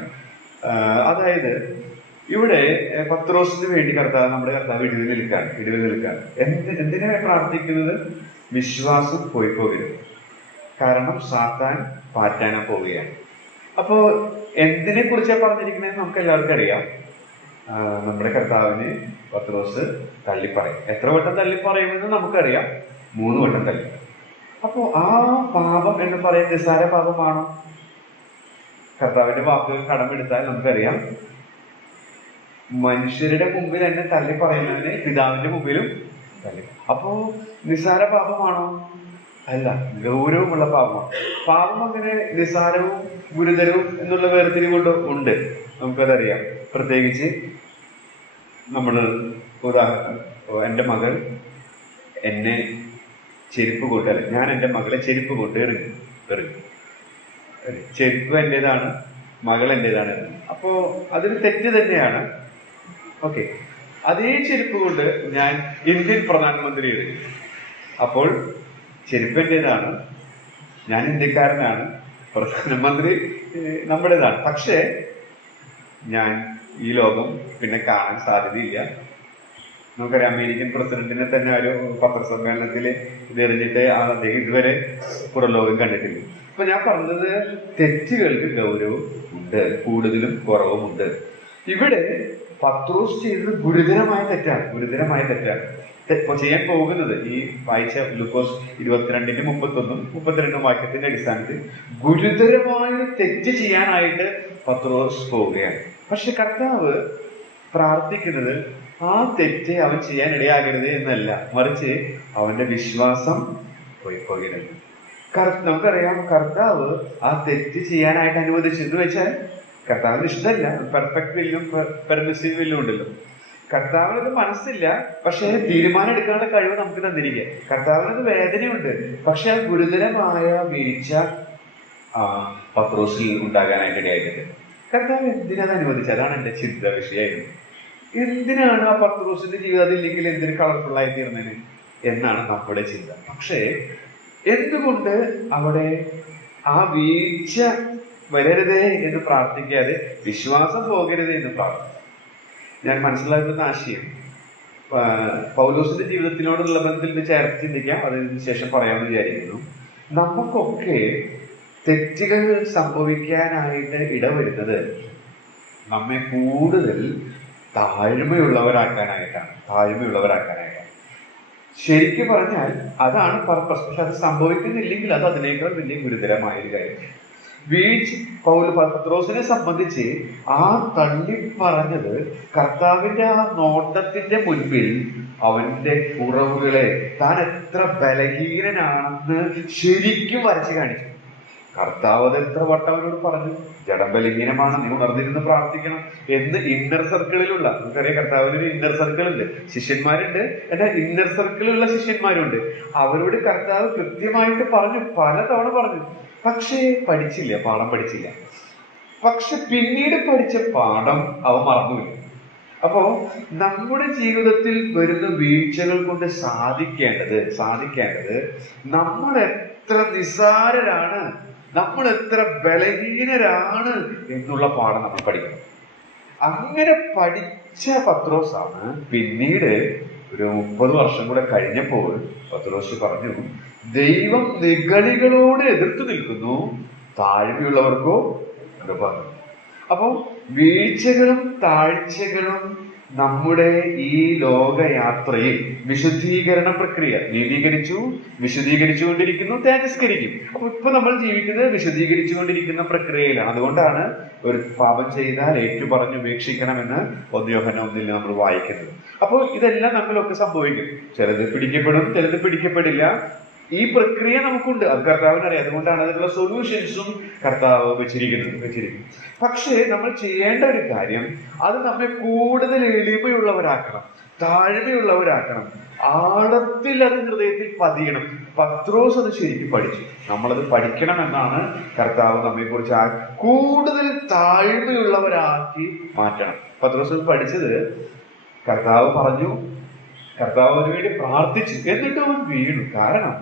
അതായത് ഇവിടെ പത്രോസിന് വേണ്ടി നമ്മുടെ കർത്താവ് ഇടിവിൽ നിൽക്കാണ്. എന്തിനാണ് പ്രാർത്ഥിക്കുന്നത്? വിശ്വാസം പോകരുത്. കാരണം സാത്താൻ പാറ്റാൻ പോവുകയാണ്. അപ്പോ എന്തിനെ കുറിച്ചാണ് പറഞ്ഞിരിക്കുന്നത് നമുക്ക് എല്ലാവർക്കും അറിയാം. നമ്മുടെ കർത്താവിന് പത്രോസ് തള്ളിപ്പറയും. എത്ര വട്ടം തള്ളിപ്പറയുമെന്ന് നമുക്കറിയാം. 3 വട്ടം തള്ളി. അപ്പോ ആ പാപം എന്ന് പറയുന്നത് നിസ്സാര പാപമാണോ? കർത്താവിന്റെ വാക്കുകൾ കടമെടുത്താൽ നമുക്കറിയാം, മനുഷ്യരുടെ മുമ്പിൽ തന്നെ തള്ളി പറയുന്നതിന് പിതാവിന്റെ മുമ്പിലും തള്ളി. അപ്പോ നിസ്സാര പാപമാണോ? അല്ല, ഗൗരവമുള്ള പാപമാണ്. പാപം അങ്ങനെ നിസ്സാരവും ഗുരുതരവും എന്നുള്ള വേർതിരിവ് കൊണ്ട് ഉണ്ട്, നമുക്കതറിയാം. പ്രത്യേകിച്ച് ഉദാഹരണം, എൻ്റെ മകൾ എന്നെ ചെരുപ്പ് കൊണ്ട്, ഞാൻ എൻ്റെ മകളെ ചെരുപ്പ് കൊണ്ട് എറിഞ്ഞു. ചെരുപ്പ് എൻ്റെതാണ്, മകൾ എൻ്റെതാണ്. അപ്പോ അതൊരു തെറ്റ് തന്നെയാണ്. ഓക്കെ, അതേ ചെരുപ്പ് കൊണ്ട് ഞാൻ ഇന്ത്യൻ പ്രധാനമന്ത്രി എറിഞ്ഞു. അപ്പോൾ ചെരുപ്പ് എൻ്റെതാണ്, ഞാൻ ഇന്ത്യക്കാരനാണ്, പ്രധാനമന്ത്രി നമ്മുടേതാണ്. പക്ഷേ ഞാൻ ഈ ലോകം പിന്നെ കാണാൻ സാധ്യതയില്ല. നമുക്കറിയാം, അമേരിക്കൻ പ്രസിഡന്റിനെ തന്നെ ഒരു പത്രസമ്മേളനത്തിൽ ഇതെറിഞ്ഞിട്ട് അദ്ദേഹം ഇതുവരെ പുറലോകം കണ്ടിട്ടില്ല. അപ്പൊ ഞാൻ പറഞ്ഞത്, തെറ്റുകൾക്ക് ഗൗരവം ഉണ്ട്, കൂടുതലും കുറവുമുണ്ട്. ഇവിടെ പത്രോസ് ചെയ്തത് ഗുരുതരമായ തെറ്റാണ്. ഇപ്പൊ ചെയ്യാൻ പോകുന്നത്, ഈ വായിച്ച ലൂക്കോസ് 22:31-32 വാക്യത്തിന്റെ അടിസ്ഥാനത്തിൽ ഗുരുതരമായൊരു തെറ്റ് ചെയ്യാനായിട്ട് പത്രോസ് പോവുകയാണ്. പക്ഷെ കർത്താവ് പ്രാർത്ഥിക്കുന്നത് ആ തെറ്റ് അവൻ ചെയ്യാൻ ഇടയാകരുത് എന്നല്ല, മറിച്ച് അവന്റെ വിശ്വാസം പോകരുത്. നമുക്കറിയാം, കർത്താവ് ആ തെറ്റ് ചെയ്യാനായിട്ട് അനുവദിച്ചു എന്ന് വെച്ചാൽ കർത്താവിന് ഇഷ്ടമല്ല. പെർഫെക്റ്റ് വില്ലും പെർമിസീവ് വില്ലും ഉണ്ടല്ലോ. കർത്താവിനത് മനസ്സില്ല, പക്ഷെ തീരുമാനം എടുക്കാനുള്ള കഴിവ് നമുക്ക് തന്നിരിക്കുക. കർത്താവിനത് വേദനയുണ്ട്, പക്ഷെ ആ ഗുരുതരമായ വീഴ്ച പത്രോസിൽ ഉണ്ടാകാനായിട്ട് ഇടയായിട്ടുണ്ട്. കർത്താവ് എന്തിനത് അനുവദിച്ചു? അതാണ് എന്റെ ചിന്ത വിഷയമായിരുന്നു. എന്തിനാണ് ആ പത്രോസിന്റെ ജീവിതത്തിൽ ഇല്ലെങ്കിൽ എന്തിന് കളർഫുൾ ആയി തീർന്നതിന് എന്നാണ് നമ്മുടെ ചിന്ത. പക്ഷേ എന്തുകൊണ്ട് അവിടെ ആ വീഴ്ച വരരുതേ എന്ന് പ്രാർത്ഥിക്കാതെ വിശ്വാസം പോകരുതേ എന്ന് പ്രാർത്ഥിക്കും? ഞാൻ മനസ്സിലാക്കുന്ന ആശയം പൗലോസിന്റെ ജീവിതത്തിനോടുള്ള ബന്ധത്തിൽ ചേർത്ത് ചിന്തിക്കാം, അതിന് ശേഷം പറയാമെന്ന് വിചാരിക്കുന്നു. നമുക്കൊക്കെ തെറ്റുകൾ സംഭവിക്കാനായിട്ട് ഇടവരുന്നത് നമ്മെ കൂടുതൽ താഴ്മയുള്ളവരാക്കാനായിട്ടാണ്. ശരിക്കും പറഞ്ഞാൽ അതാണ് പർപ്പസ്. പക്ഷെ അത് സംഭവിക്കുന്നില്ലെങ്കിൽ അത് അതിനേക്കാൾ വലിയ ഗുരുതരമായ ഒരു കാര്യം. പത്രോസിനെ സംബന്ധിച്ച് ആ തള്ളി പറഞ്ഞത് കർത്താവിന്റെ ആ നോട്ടത്തിന്റെ മുൻപിൽ അവന്റെ കുറവുകളെ, താൻ എത്ര ബലഹീനനാണെന്ന് ശരിക്കും വരച്ച് കാണിച്ചു. കർത്താവ് അത് എത്ര വട്ടം അവനോട് പറഞ്ഞു, ജഡം ബലഹീനമാണ്, നീ ഉണർന്നിരുന്ന് പ്രാർത്ഥിക്കണം എന്ന്. ഇന്നർ സർക്കിളിലുള്ള, നമുക്കറിയാം കർത്താവിനൊരു ഇന്നർ സർക്കിൾ ഉണ്ട്, ശിഷ്യന്മാരുണ്ട്, എന്നാൽ ഇന്നർ സർക്കിളിലുള്ള ശിഷ്യന്മാരുണ്ട്. അവരോട് കർത്താവ് കൃത്യമായിട്ട് പറഞ്ഞു, പലതവണ പറഞ്ഞു. പക്ഷേ പാഠം പഠിച്ചില്ല. പക്ഷെ പിന്നീട് പഠിച്ച പാഠം അവ മറന്നുമില്ല. അപ്പോ നമ്മുടെ ജീവിതത്തിൽ വരുന്ന വീഴ്ചകൾ കൊണ്ട് സാധിക്കേണ്ടത് നമ്മൾ എത്ര നിസ്സാരരാണ്, നമ്മൾ എത്ര ബലഹീനരാണ് എന്നുള്ള പാഠം നമ്മൾ പഠിക്കണം. അങ്ങനെ പഠിച്ച പത്രോസാണ് പിന്നീട് ഒരു 30 വർഷം കൂടെ കഴിഞ്ഞപ്പോൾ പത്രോസ് പറഞ്ഞു, ദൈവം നിഗളികളോട് എതിർത്ത് നിൽക്കുന്നു, താഴ്മയുള്ളവർക്കോ കൃപ. അപ്പൊ വീഴ്ചകളും താഴ്ചകളും നമ്മുടെ ഈ ലോകയാത്രയിൽ വിശുദ്ധീകരണ പ്രക്രിയ, വിശുദ്ധീകരിച്ചുകൊണ്ടിരിക്കുന്നു, തേജസ്കരിക്കും. അപ്പൊ ഇപ്പൊ നമ്മൾ ജീവിക്കുന്നത് വിശുദ്ധീകരിച്ചുകൊണ്ടിരിക്കുന്ന പ്രക്രിയയിലാണ്. അതുകൊണ്ടാണ് ഒരു പാപം ചെയ്താൽ ഏറ്റുപറഞ്ഞ് ഉപേക്ഷിക്കണമെന്ന് 1 യോഹന്നാൻ 1 നമ്മൾ വായിക്കുന്നത്. അപ്പോൾ ഇതെല്ലാം നമ്മളൊക്കെ സംഭവിക്കും. ചിലത് പിടിക്കപ്പെടും, ചിലത് പിടിക്കപ്പെടില്ല. ഈ പ്രക്രിയ നമുക്കുണ്ട്, അത് കർത്താവിനറിയാം. അതുകൊണ്ടാണ് അതിനുള്ള സൊല്യൂഷൻസും കർത്താവ് വെച്ചിരിക്കുന്നത്. പക്ഷേ നമ്മൾ ചെയ്യേണ്ട ഒരു കാര്യം, അത് നമ്മെ കൂടുതൽ എളിമയുള്ളവരാക്കണം, താഴ്മയുള്ളവരാക്കണം, ആഴത്തിൽ അത് ഹൃദയത്തിൽ പതിയണം. പത്രോസ് അത് ശരിക്കും പഠിച്ചു. നമ്മളത് പഠിക്കണമെന്നാണ് കർത്താവ് നമ്മെ കുറിച്ച് കൂടുതൽ താഴ്മയുള്ളവരാക്കി മാറ്റണം. പത്രോസ് പഠിച്ചത്, കർത്താവ് പറഞ്ഞു, കർത്താവ് അതിനുവേണ്ടി പ്രാർത്ഥിച്ചു, എന്നിട്ട് അവൻ വീണു. കാരണം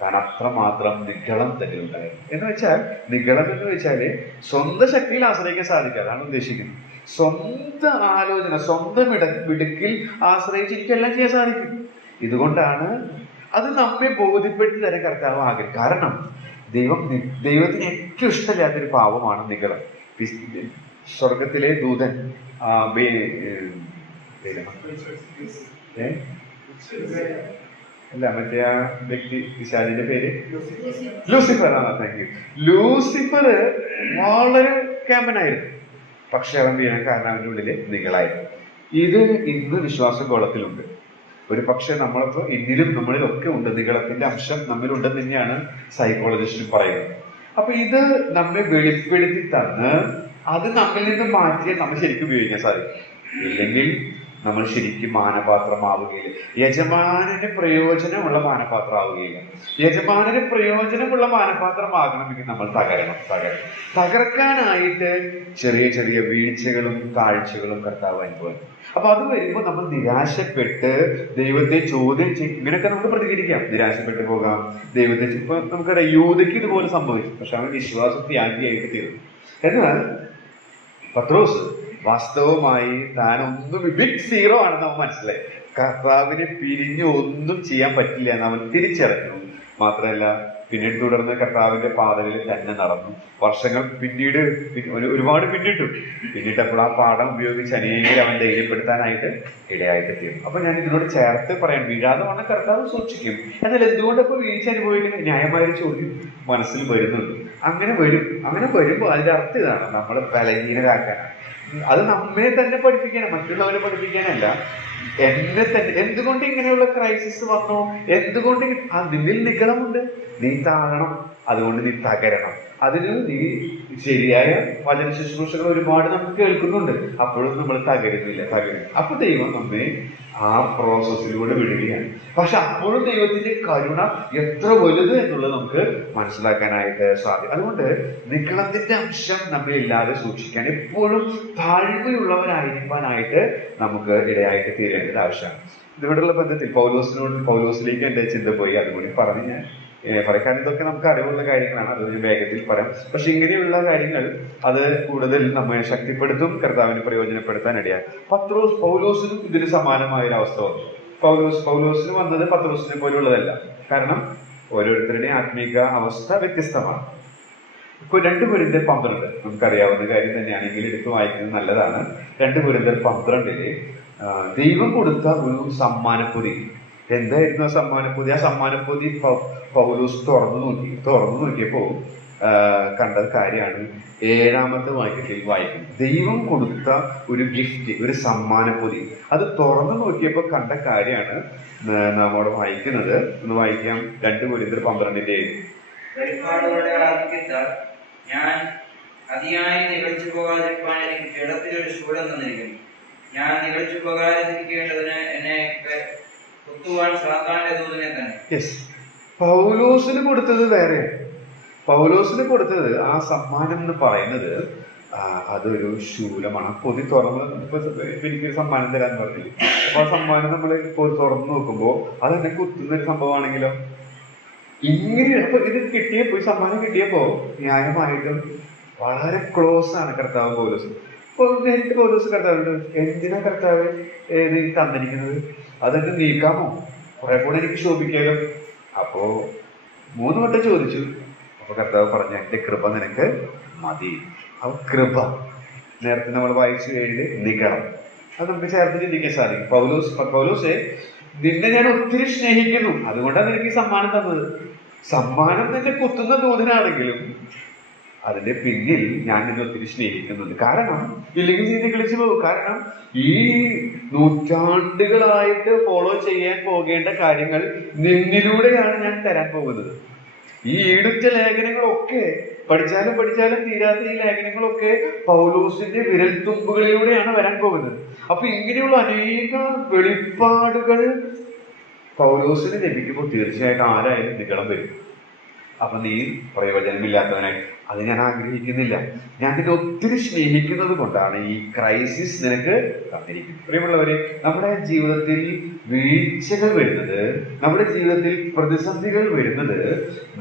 താൻ അത്രമാത്രം നിഗളം തന്നെ ഉണ്ടായിരുന്നു. എന്ന് വെച്ചാൽ നിഗളം എന്ന് വെച്ചാല് സ്വന്തം ശക്തിയിൽ ആശ്രയിക്കാൻ സാധിക്കുക, അതാണ് ഉദ്ദേശിക്കുന്നത്. സ്വന്തം ആലോചന, സ്വന്തം മിടുക്കിൽ ആശ്രയിച്ച് എനിക്കെല്ലാം ചെയ്യാൻ സാധിക്കും. ഇതുകൊണ്ടാണ് അത് നമ്മെ ബോധ്യപ്പെടുത്തി തരാൻ കർത്താവ് ആഗ്രഹം. കാരണം ദൈവത്തിന് ഏറ്റവും ഇഷ്ടമില്ലാത്തൊരു പാപമാണ് നിഗളം. സ്വർഗത്തിലെ ദൂതൻ അല്ല, മറ്റേ ആ വ്യക്തി പിശാചിന്റെ പേര് ലൂസിഫർ. Thank you. ലൂസിഫർ വളരെ ക്യാമ്പനായിരുന്നു, പക്ഷെ അവൻ വീഴാൻ കാരണം അവൻ്റെ ഉള്ളില് നികളായിരുന്നു. ഇത് ഇന്ന് വിശ്വാസ ഗോളത്തിലുണ്ട്. ഒരു പക്ഷെ നമ്മളിപ്പോ എന്നിലും നമ്മളിലൊക്കെ ഉണ്ട്, നികളത്തിന്റെ അംശം നമ്മിലുണ്ടെന്ന് തന്നെയാണ് സൈക്കോളജിസ്റ്റും പറയുന്നത്. അപ്പൊ ഇത് നമ്മെ വെളിപ്പെടുത്തി തന്ന് അത് നമ്മിൽ നിന്ന് മാറ്റിയാൽ നമ്മൾ ശരിക്കും ഉപയോഗിക്കാൻ സാധിക്കും. ഇല്ലെങ്കിൽ നമ്മൾ ശരിക്കും മാനപാത്രമാവുകയില്ല. യജമാനന് പ്രയോജനമുള്ള മാനപാത്രമാവുകയില്ല. യജമാനന് പ്രയോജനമുള്ള മാനപാത്രമാകണമെങ്കിൽ നമ്മൾ തകർക്കാനായിട്ട് ചെറിയ ചെറിയ വീഴ്ചകളും താഴ്ചകളും കർത്താവ് അനുഭവം. അപ്പൊ അത് വരുമ്പോൾ നമ്മൾ നിരാശപ്പെട്ട് ദൈവത്തെ ചോദ്യം ചെയ്യും. ഇങ്ങനെയൊക്കെ നമുക്ക് പ്രതികരിക്കാം, നിരാശപ്പെട്ടു പോകാം, ദൈവത്തെ. ഇപ്പൊ നമുക്കറിയാം, യൂദയ്ക്ക് ഇതുപോലെ സംഭവിച്ചു, പക്ഷെ അവൻ വിശ്വാസത്യാഗിയായിട്ട് തീർന്നു. എന്നാൽ പത്രോസ് വാസ്തവമായി താനൊന്നും ബിഗ് സീറോ ആണെന്ന് അവൻ മനസ്സിലായി. കർത്താവിനെ പിരിഞ്ഞ് ഒന്നും ചെയ്യാൻ പറ്റില്ല എന്ന് അവൻ തിരിച്ചറിഞ്ഞു. മാത്രമല്ല, പിന്നീട് തുടർന്ന് കർത്താവിന്റെ പാതകളിൽ തന്നെ നടന്നു. വർഷങ്ങൾ പിന്നീട് ഒരുപാട് പിന്നിട്ടപ്പോൾ ആ പാഠം ഉപയോഗിച്ച് അനേകരെ അവൻ ധൈര്യപ്പെടുത്താനായിട്ട് ഇടയായിട്ട് തീർന്നു. അപ്പൊ ഞാൻ ഇതിനോട് ചേർത്ത് പറയാൻ, വീഴാതെ വന്ന കർത്താവ് സൂക്ഷിക്കും. എന്നാൽ എന്തുകൊണ്ടപ്പോ വീഴ്ച അനുഭവിക്കുന്ന ന്യായമായ ചോദ്യം മനസ്സിൽ വരുന്നുണ്ട്. അങ്ങനെ വരുമ്പോൾ അതിന്റെ അർത്ഥം ഇതാണ്, നമ്മളെ ബലഹീനരാക്കാനാണ്. അത് നമ്മെ തന്നെ പഠിപ്പിക്കാനാണ്, മറ്റുള്ളവരെ പഠിപ്പിക്കാനല്ല. എന്നെ തന്നെ. എന്തുകൊണ്ട് ഇങ്ങനെയുള്ള ക്രൈസിസ് വന്നോ? എന്തുകൊണ്ട് നിന്നിൽ നിഗളമുണ്ട്, നീ താഴണം, അതുകൊണ്ട് നീ തകരണം. അതിന് നീ ശരിയായ വചന ശുശ്രൂഷകൾ ഒരുപാട് നമുക്ക് കേൾക്കുന്നുണ്ട്, അപ്പോഴും നമ്മൾ തകരുന്നില്ല. അപ്പൊ ദൈവം നമ്മെ ആ പ്രോസസ്സിലൂടെ വിടുകയാണ്. പക്ഷെ അപ്പോഴും ദൈവത്തിന്റെ കരുണ എത്ര വലുത് എന്നുള്ളത് നമുക്ക് മനസ്സിലാക്കാനായിട്ട് സാധിക്കും. അതുകൊണ്ട് നിഗളത്തിന്റെ അംശം നമ്മെ ഇല്ലാതെ സൂക്ഷിക്കാൻ, എപ്പോഴും താഴ്മയുള്ളവരായിരിക്കാനായിട്ട് നമുക്ക് ഇടയായിട്ട് തീരേണ്ടത് ആവശ്യമാണ്. ഇതിനോടുള്ള ബന്ധത്തിൽ പൗലോസിലേക്ക് എന്റെ ചിന്ത പോയി. അതുകൂടി പറഞ്ഞ് ഞാൻ പറയാൻ, ഇതൊക്കെ നമുക്ക് അറിവുള്ള കാര്യങ്ങളാണ്, അത് ഞാൻ വേഗത്തിൽ പറയാം. പക്ഷെ ഇങ്ങനെയുള്ള കാര്യങ്ങൾ അത് കൂടുതൽ നമ്മെ ശക്തിപ്പെടുത്തും, കർത്താവിന് പ്രയോജനപ്പെടുത്താൻ ഇടയായി. പൗലോസിനും ഇതിന് സമാനമായ ഒരു അവസ്ഥ വന്നു. പൗലോസിന് വന്നത് പത്രോസിനെ പോലുള്ളതല്ല. കാരണം ഓരോരുത്തരുടെയും ആത്മീക അവസ്ഥ വ്യത്യസ്തമാണ്. ഇപ്പൊ 2 കൊരിന്ത്യർ 12 നമുക്കറിയാവുന്ന കാര്യം തന്നെയാണെങ്കിൽ എടുത്തു വായിക്കുന്നത് നല്ലതാണ്. 2 കൊരിന്ത്യർ 12 ദൈവം കൊടുത്ത ഒരു സമ്മാനപ്പൊതി. എന്തായിരുന്നു ആ സമ്മാനപ്പൊതി? ആ സമ്മാനപ്പൊതി പൗലോസ് തുറന്നു നോക്കിയപ്പോ കണ്ട കാര്യമാണ് 7ാമത്തെ വാക്യത്തിൽ വായിക്കുന്നത്. ദൈവം കൊടുത്ത ഒരു ഗിഫ്റ്റ്, ഒരു സമ്മാനപ്പൊതി. അത് തുറന്നു നോക്കിയപ്പോ കണ്ട കാര്യമാണ് നാം അവിടെ വായിക്കുന്നത്. ഒന്ന് വായിക്കാം. 2 കൊരിന്ത്യർ 12 ഞാൻ അതിയായി നിഗളിച്ചു പോകാതിരിക്കാൻ എനിക്ക് ജഡത്തിലൊരു ശൂലം തന്നിരിക്കുന്നു. ഞാൻ നിഗളിച്ചു പോകാതിരിക്കേണ്ടതിന് എന്നെ കുത്തുവാൻ സാത്താന്റെ ദൂതനെ തന്നെ. പൗലോസിന് കൊടുത്തത് വേറെ. പൗലോസിന് കൊടുത്തത് ആ സമ്മാനം എന്ന് പറയുന്നത് അതൊരു ശൂലമാണ്. പൊതി തുറന്ന് എനിക്കൊരു സമ്മാനം തരാന്ന് പറഞ്ഞില്ലേ, അപ്പൊ ആ സമ്മാനം നമ്മൾ തുറന്നു നോക്കുമ്പോ അതെന്നെ കുത്തുന്ന ഒരു സംഭവമാണെങ്കിലോ ഇങ്ങനെ. അപ്പൊ ഇത് കിട്ടിയപ്പോ, ഈ സമ്മാനം കിട്ടിയപ്പോ ന്യായമായിട്ടും വളരെ ക്ലോസ് ആണ് കർത്താവ് പൗലോസ്. നേരിട്ട് പൗലോസ് കർത്താവ്, എന്തിനാ കർത്താവ് നീ തന്നിരിക്കുന്നത്? അതെന്നെ നീക്കാമോ? കുറെ കൂടെ എനിക്ക് ശോഭിക്കാലോ. അപ്പോ 3 വട്ടം ചോദിച്ചു. അപ്പൊ കർത്താവ് പറഞ്ഞു, എന്റെ കൃപ നിനക്ക് മതി. അപ്പൊ കൃപ നേരത്തെ നമ്മൾ വായിച്ചു കഴിഞ്ഞ് നിഗളം, അത് നമുക്ക് ചേർത്ത് ചിന്തിക്കാൻ സാധിക്കും. പൗലോസെ, നിന്നെ ഞാൻ ഒത്തിരി സ്നേഹിക്കുന്നു, അതുകൊണ്ടാണ് എനിക്ക് സമ്മാനം തന്നത്. സമ്മാനം നിന്നെ കുത്തുന്ന ദൂതനാണെങ്കിലും അതിന്റെ പിന്നിൽ ഞാൻ നിന്നെ ഒത്തിരി സ്നേഹിക്കുന്നുണ്ട്. കാരണം ഇല്ലെങ്കിൽ നീ നിഗളിച്ചു പോകും. കാരണം ഈ നൂറ്റാണ്ടുകളായിട്ട് ഫോളോ ചെയ്യാൻ പോകേണ്ട കാര്യങ്ങൾ നിന്നിലൂടെയാണ് ഞാൻ തരാൻ പോകുന്നത്. ഈ ഈടുറ്റ ലേഖനങ്ങളൊക്കെ പഠിച്ചാലും തീരാത്ത ഈ ലേഖനങ്ങളൊക്കെ പൗലോസിന്റെ വിരൽ തുമ്പുകളിലൂടെയാണ് വരാൻ പോകുന്നത്. അപ്പൊ ഇങ്ങനെയുള്ള അനേക വെളിപ്പാടുകൾ പൗലോസിന് ലഭിക്കുമ്പോൾ തീർച്ചയായിട്ടും ആരായാലും നിഗളം വരും. അപ്പൊ നീ പ്രയോജനമില്ലാത്തവനായി, അത് ഞാൻ ആഗ്രഹിക്കുന്നില്ല. ഞാൻ നിന്നെ ഒത്തിരി സ്നേഹിക്കുന്നത് കൊണ്ടാണ് ഈ ക്രൈസിസ് നിനക്ക് തന്നിരിക്കുന്നത്. പ്രിയമുള്ളവരെ, നമ്മുടെ ജീവിതത്തിൽ വീഴ്ചകൾ വരുന്നത്, നമ്മുടെ ജീവിതത്തിൽ പ്രതിസന്ധികൾ വരുന്നത്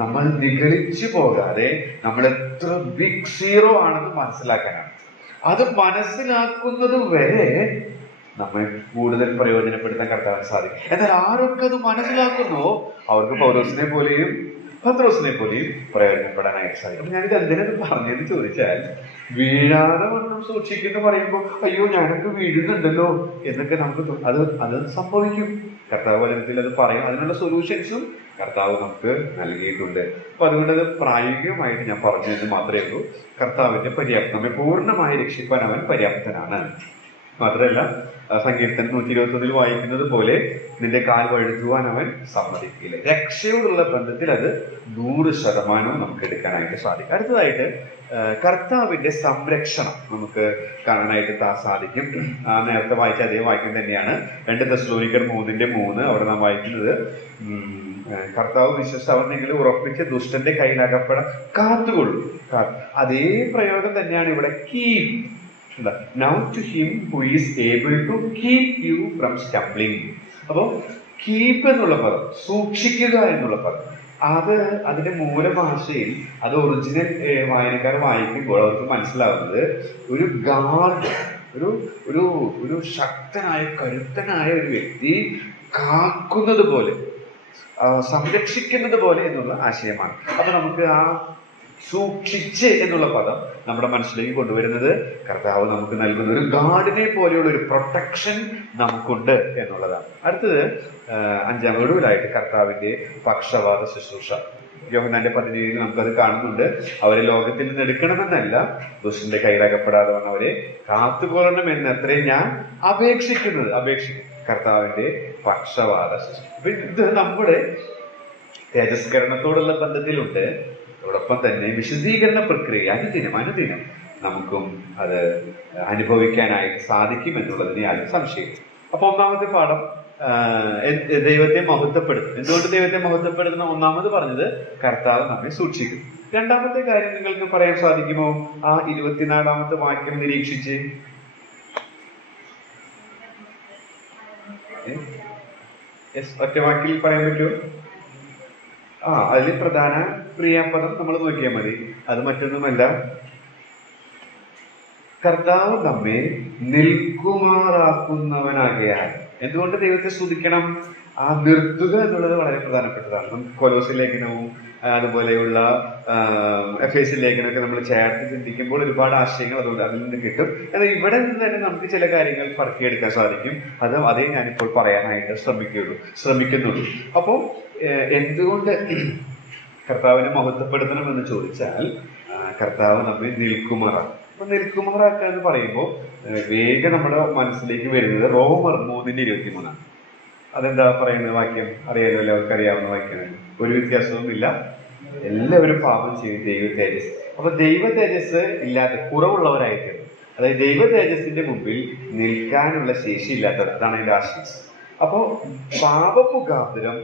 നമ്മൾ നിഗളിച്ചു പോകാതെ നമ്മൾ എത്ര ബിഗ് സീറോ ആണെന്ന് മനസ്സിലാക്കാനാണ്. അത് മനസ്സിലാക്കുന്നത് വരെ നമ്മെ കൂടുതൽ പ്രയോജനപ്പെടുത്താൻ കർത്താവിന് സാധിക്കും. എന്നാൽ ആരൊക്കെ അത് മനസ്സിലാക്കുന്നോ അവർക്ക് പൗലോസിനെ പോലെയും പത്രോസിനെ പോലെയും പ്രയോജനപ്പെടാനായിട്ട് സാധിക്കും. ഞാനിത് എന്തിനത് പറഞ്ഞെന്ന് ചോദിച്ചാൽ, വീഴാതെ വണ്ണം സൂക്ഷിക്കുന്നു പറയുമ്പോൾ അയ്യോ ഞാനൊക്കെ വീഴുന്നുണ്ടല്ലോ എന്നൊക്കെ നമുക്ക് അത് സംഭവിക്കും. കർത്താവ് വചനത്തിൽ അത് പറയും. അതിനുള്ള സൊല്യൂഷൻസും കർത്താവ് നമുക്ക് നൽകിയിട്ടുണ്ട്. അപ്പൊ അതുകൊണ്ട് അത് പ്രായോഗികമായിട്ട് ഞാൻ പറഞ്ഞു എന്ന് മാത്രമേ ഉള്ളൂ. കർത്താവിന്റെ പര്യാപ്തം, നമ്മെ പൂർണ്ണമായി രക്ഷിക്കാൻ അവൻ പര്യാപ്തനാണ്. മാത്രമല്ല സങ്കീർത്തനം 121 വായിക്കുന്നത് പോലെ നിന്റെ കാൽ വഴുതുവാൻ അവൻ സമ്മതിക്കില്ല. രക്ഷയോടുള്ള ബന്ധത്തിൽ അത് 100% നമുക്ക് എടുക്കാനായിട്ട് സാധിക്കും. അടുത്തതായിട്ട് കർത്താവിന്റെ സംരക്ഷണം നമുക്ക് കാണാനായിട്ട് സാധിക്കും. നേരത്തെ വായിച്ച അതേ വാക്യം തന്നെയാണ് 2 തെസ്സലോനിക്കർ 3:3. അവിടെ നാം വായിക്കുന്നത് കർത്താവ് വിശ്വസിച്ച് അവൻ നിങ്ങളെ ഉറപ്പിച്ച് ദുഷ്ടന്റെ കയ്യിലകപ്പെടാൻ കാത്തുകൊള്ളു. അതേ പ്രയോഗം തന്നെയാണ് ഇവിടെ. Keep now to him who is able to keep you from stumbling. അപ്പൊ കീപ്പ് എന്നുള്ള പദം, സൂക്ഷിക്കുക എന്നുള്ള പദം, അതിന്റെ മൂലഭാഷയിൽ അത് ഒറിജിനൽ വായനക്കാർ വായിക്കുമ്പോൾ അവർക്ക് മനസ്സിലാവുന്നത് ഒരു ഗാർഡ്, ഒരു ശക്തനായ കരുത്തനായ ഒരു വ്യക്തി കാക്കുന്നത് പോലെ, സംരക്ഷിക്കുന്നത് പോലെ എന്നുള്ള ആശയമാണ്. അപ്പൊ നമുക്ക് ആ സൂക്ഷിച്ച് എന്നുള്ള പദം നമ്മുടെ മനസ്സിലേക്ക് കൊണ്ടുവരുന്നത് കർത്താവ് നമുക്ക് നൽകുന്ന ഒരു ഗാർഡിനെ പോലെയുള്ള ഒരു പ്രൊട്ടക്ഷൻ നമുക്കുണ്ട് എന്നുള്ളതാണ്. അടുത്തത് 5-ാം ഒടുവിലായിട്ട് കർത്താവിന്റെ പക്ഷവാത ശുശ്രൂഷ. യോഹന്നാന്റെ 17 നമുക്കത് കാണുന്നുണ്ട്. അവരെ ലോകത്തിൽ നിന്ന് എടുക്കണമെന്നല്ല, ദുഷ്ടന്റെ കയ്യിലകപ്പെടാതെ വന്ന് അവരെ കാത്തുകൊള്ളണം എന്നത്രേ ഞാൻ അപേക്ഷിക്കും. കർത്താവിന്റെ പക്ഷവാത ശുശ്രൂഷ. ഇത് നമ്മുടെ തേജസ്കരണത്തോടുള്ള ബന്ധത്തിലുണ്ട്. അതോടൊപ്പം തന്നെ വിശുദ്ധീകരണ പ്രക്രിയ അനുദിനം നമുക്കും അത് അനുഭവിക്കാനായിട്ട് സാധിക്കും എന്നുള്ളതിന് യാതൊരു സംശയം. അപ്പൊ ഒന്നാമത്തെ പാഠം ദൈവത്തെ മഹത്വപ്പെടുത്തും. എന്തുകൊണ്ട് ദൈവത്തെ മഹത്വപ്പെടുത്തണം? ഒന്നാമത് പറഞ്ഞത് കർത്താവ് നമ്മെ സൂക്ഷിക്കും. രണ്ടാമത്തെ കാര്യം നിങ്ങൾക്ക് പറയാൻ സാധിക്കുമോ? ആ 24-ാമത്തെ വാക്യം നിരീക്ഷിച്ച്. ഒറ്റ വാക്കിൽ പറയാൻ പറ്റുമോ? അതിൽ പ്രധാന ക്രിയാപദം നമ്മൾ നോക്കിയാൽ മതി. അത് മറ്റൊന്നുമല്ല, കർത്താവ് നമ്മെ നിൽക്കുമാറാക്കുന്നവനാകയാൽ. എന്തുകൊണ്ട് ദൈവത്തെ സ്തുതിക്കണം? ആ നിർത്തുക എന്നുള്ളത് വളരെ പ്രധാനപ്പെട്ടതാണ്. നമുക്ക് കൊലോസ്യ ലേഖനവും അതുപോലെയുള്ള എഫേസ്യ ലേഖനമൊക്കെ നമ്മൾ ചേർത്ത് ചിന്തിക്കുമ്പോൾ ഒരുപാട് ആശയങ്ങൾ അതുകൊണ്ട് അതിൽ നിന്ന് കിട്ടും. എന്നാൽ ഇവിടെ നിന്ന് തന്നെ നമുക്ക് ചില കാര്യങ്ങൾ പറക്കിയെടുക്കാൻ സാധിക്കും. അതേ ഞാനിപ്പോൾ പറയാനായിട്ട് ശ്രമിക്കുന്നുള്ളൂ. അപ്പോൾ എന്തുകൊണ്ട് കർത്താവിനെ മഹത്വപ്പെടുത്തണമെന്ന് ചോദിച്ചാൽ, കർത്താവ് നമ്മെ നിൽക്കുമാറാക്കും. അപ്പൊ നിൽക്കുമാറാക്കുക എന്ന് പറയുമ്പോൾ വേഗം നമ്മുടെ മനസ്സിലേക്ക് വരുന്നത് റോമർ 3:23. അതെന്താ പറയുന്നത് വാക്യം? അറിയാലോ, എല്ലാവർക്കും അറിയാവുന്ന വാക്യമാണ്. ഒരു വ്യത്യാസവും ഇല്ല, എല്ലാവരും പാപം ചെയ്യും ദൈവ തേജസ്. അപ്പൊ ദൈവ തേജസ് ഇല്ലാതെ കുറവുള്ളവരായിട്ട്, അതായത് ദൈവ തേജസ്സിന്റെ മുമ്പിൽ നിൽക്കാനുള്ള ശേഷി ഇല്ലാത്തവർ, അതാണ് അതിന്റെ ആശയം. അപ്പോ പാപമുഖാന്തരം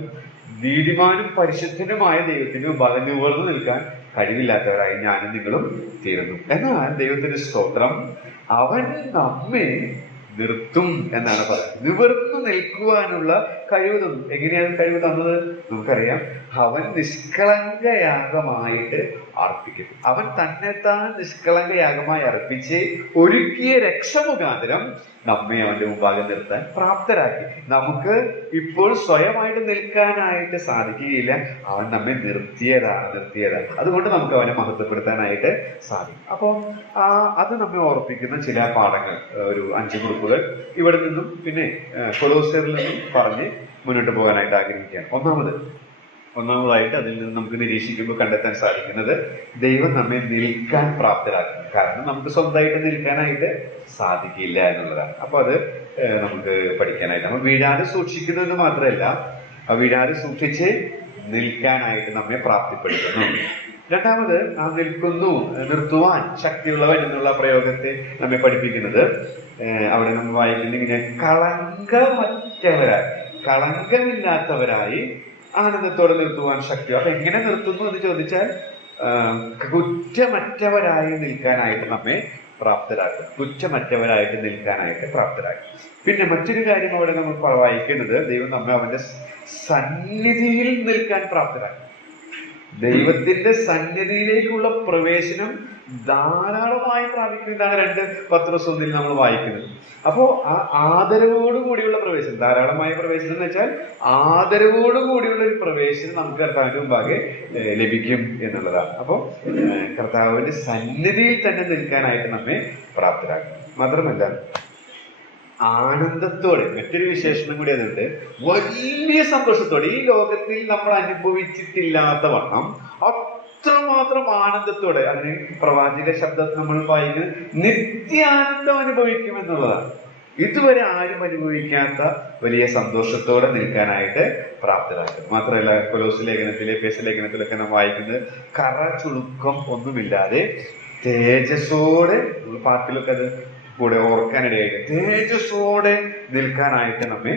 നീതിമാനും പരിശുദ്ധനുമായ ദൈവത്തിന് മുമ്പാകെ നിവർന്നു നിൽക്കാൻ കഴിവില്ലാത്തവരായി ഞാനും നിങ്ങളും തീരുന്നു. എന്നാൽ ദൈവത്തിന്റെ സ്തോത്രം, അവൻ നമ്മെ നിർത്തും എന്നാണ് പറയുന്നത്. നിവർന്നു നിൽക്കുവാനുള്ള കഴിവ് തന്നു. എങ്ങനെയാണ് കഴിവ് തന്നത്? നമുക്കറിയാം. അവൻ നിഷ്കളങ്കയാഗമായിട്ട് അർപ്പിക്കും. അവൻ തന്നെത്താൻ നിഷ്കളങ്കയാഗമായി അർപ്പിച്ച് ഒരുക്കിയ രക്ഷമുഖാന്തരം നമ്മെ അവന്റെ മുമ്പാകെ നിർത്താൻ പ്രാപ്തരാക്കി. നമുക്ക് ഇപ്പോൾ സ്വയമായിട്ട് നിൽക്കാനായിട്ട് സാധിക്കുകയില്ല. അവൻ നമ്മെ നിർത്തിയതാണ്. അതുകൊണ്ട് നമുക്ക് അവനെ മഹത്വപ്പെടുത്താനായിട്ട് സാധിക്കും. അപ്പോൾ അത് നമ്മെ ഓർപ്പിക്കുന്ന ചില പാഠങ്ങൾ, ഒരു 5 കുറിപ്പുകൾ ഇവിടെ നിന്നും പിന്നെ കൊലോസ്യരിൽ നിന്നും പറഞ്ഞ് മുന്നോട്ട് പോകാനായിട്ട് ആഗ്രഹിക്കുകയാണ്. ഒന്നാമതായിട്ട് അതിൽ നിന്ന് നമുക്ക് നിരീക്ഷിക്കുമ്പോൾ കണ്ടെത്താൻ സാധിക്കുന്നത്, ദൈവം നമ്മെ നിൽക്കാൻ പ്രാപ്തരാക്കുന്നു. കാരണം നമുക്ക് സ്വന്തമായിട്ട് നിൽക്കാനായിട്ട് സാധിക്കില്ല എന്നുള്ളതാണ്. അപ്പൊ അത് നമുക്ക് പഠിക്കാനായിട്ട്, നമ്മൾ വീഴാതെ സൂക്ഷിക്കുന്നത് മാത്രമല്ല, വീഴാതെ സൂക്ഷിച്ച് നിൽക്കാനായിട്ട് നമ്മെ പ്രാപ്തിപ്പെടുത്തുന്നു. രണ്ടാമത്, നാം നിർത്തുവാൻ ശക്തിയുള്ളവൻ എന്നുള്ള പ്രയോഗത്തെ നമ്മെ പഠിപ്പിക്കുന്നത് അവിടെ നമ്മൾ വായിക്കുന്നത് ഇങ്ങനെ, കളങ്കമില്ലാത്തവരായി ആനന്ദത്തോടെ നിർത്തുവാൻ ശക്തി. അപ്പൊ എങ്ങനെ നിർത്തുന്നു എന്ന് ചോദിച്ചാൽ, കുറ്റമറ്റവരായി നിൽക്കാനായിട്ട് നമ്മെ പ്രാപ്തരാക്കും. പിന്നെ മറ്റൊരു കാര്യം അവിടെ നമ്മൾ വായിക്കേണ്ടത്, ദൈവം നമ്മെ അവന്റെ സന്നിധിയിൽ നിൽക്കാൻ പ്രാപ്തരാക്കും. ദൈവത്തിന്റെ സന്നിധിയിലേക്കുള്ള പ്രവേശനം ധാരാളമായി പ്രാപിക്കുന്നത്. ഇതാണ് 2 പത്രോസ് 1 നമ്മൾ വായിക്കുന്നത്. അപ്പോ ആ ആദരവോടുകൂടിയുള്ള പ്രവേശനം, ധാരാളമായ പ്രവേശനം എന്ന് വെച്ചാൽ ആദരവോടുകൂടിയുള്ള ഒരു പ്രവേശനം നമുക്ക് കർത്താവിന്റെ മുമ്പാകെ ലഭിക്കും എന്നുള്ളതാണ്. അപ്പോൾ കർത്താവിന്റെ സന്നിധിയിൽ തന്നെ നിൽക്കാനായിട്ട് നമ്മെ പ്രാപ്തരാക്കും. മാത്രമല്ല ആനന്ദത്തോടെ, മറ്റൊരു വിശേഷണം കൂടി അതുണ്ട്, വലിയ സന്തോഷത്തോടെ, ഈ ലോകത്തിൽ നമ്മൾ അനുഭവിച്ചിട്ടില്ലാത്ത വണ്ണം അത്രമാത്രം ആനന്ദത്തോടെ, അതിന് പ്രവാചക ശബ്ദം നമ്മൾ വായിക്കുന്നത് നിത്യാനന്ദം അനുഭവിക്കും എന്നുള്ളതാണ്. ഇതുവരെ ആരും അനുഭവിക്കാത്ത വലിയ സന്തോഷത്തോടെ നിൽക്കാനായിട്ട് പ്രാപ്തരാക്കും. മാത്രമല്ല കൊലോസ് ലേഖനത്തിലെ, എഫേസ്യ ലേഖനത്തിലൊക്കെ നാം വായിക്കുന്നത് കറ ചുളുക്കം ഒന്നുമില്ലാതെ തേജസ്സോടെ, പാട്ടിലൊക്കെ അത് കൂടെ ഓർക്കാനിടയായിട്ട് തേജസ്സോടെ നിൽക്കാനായിട്ട് നമ്മെ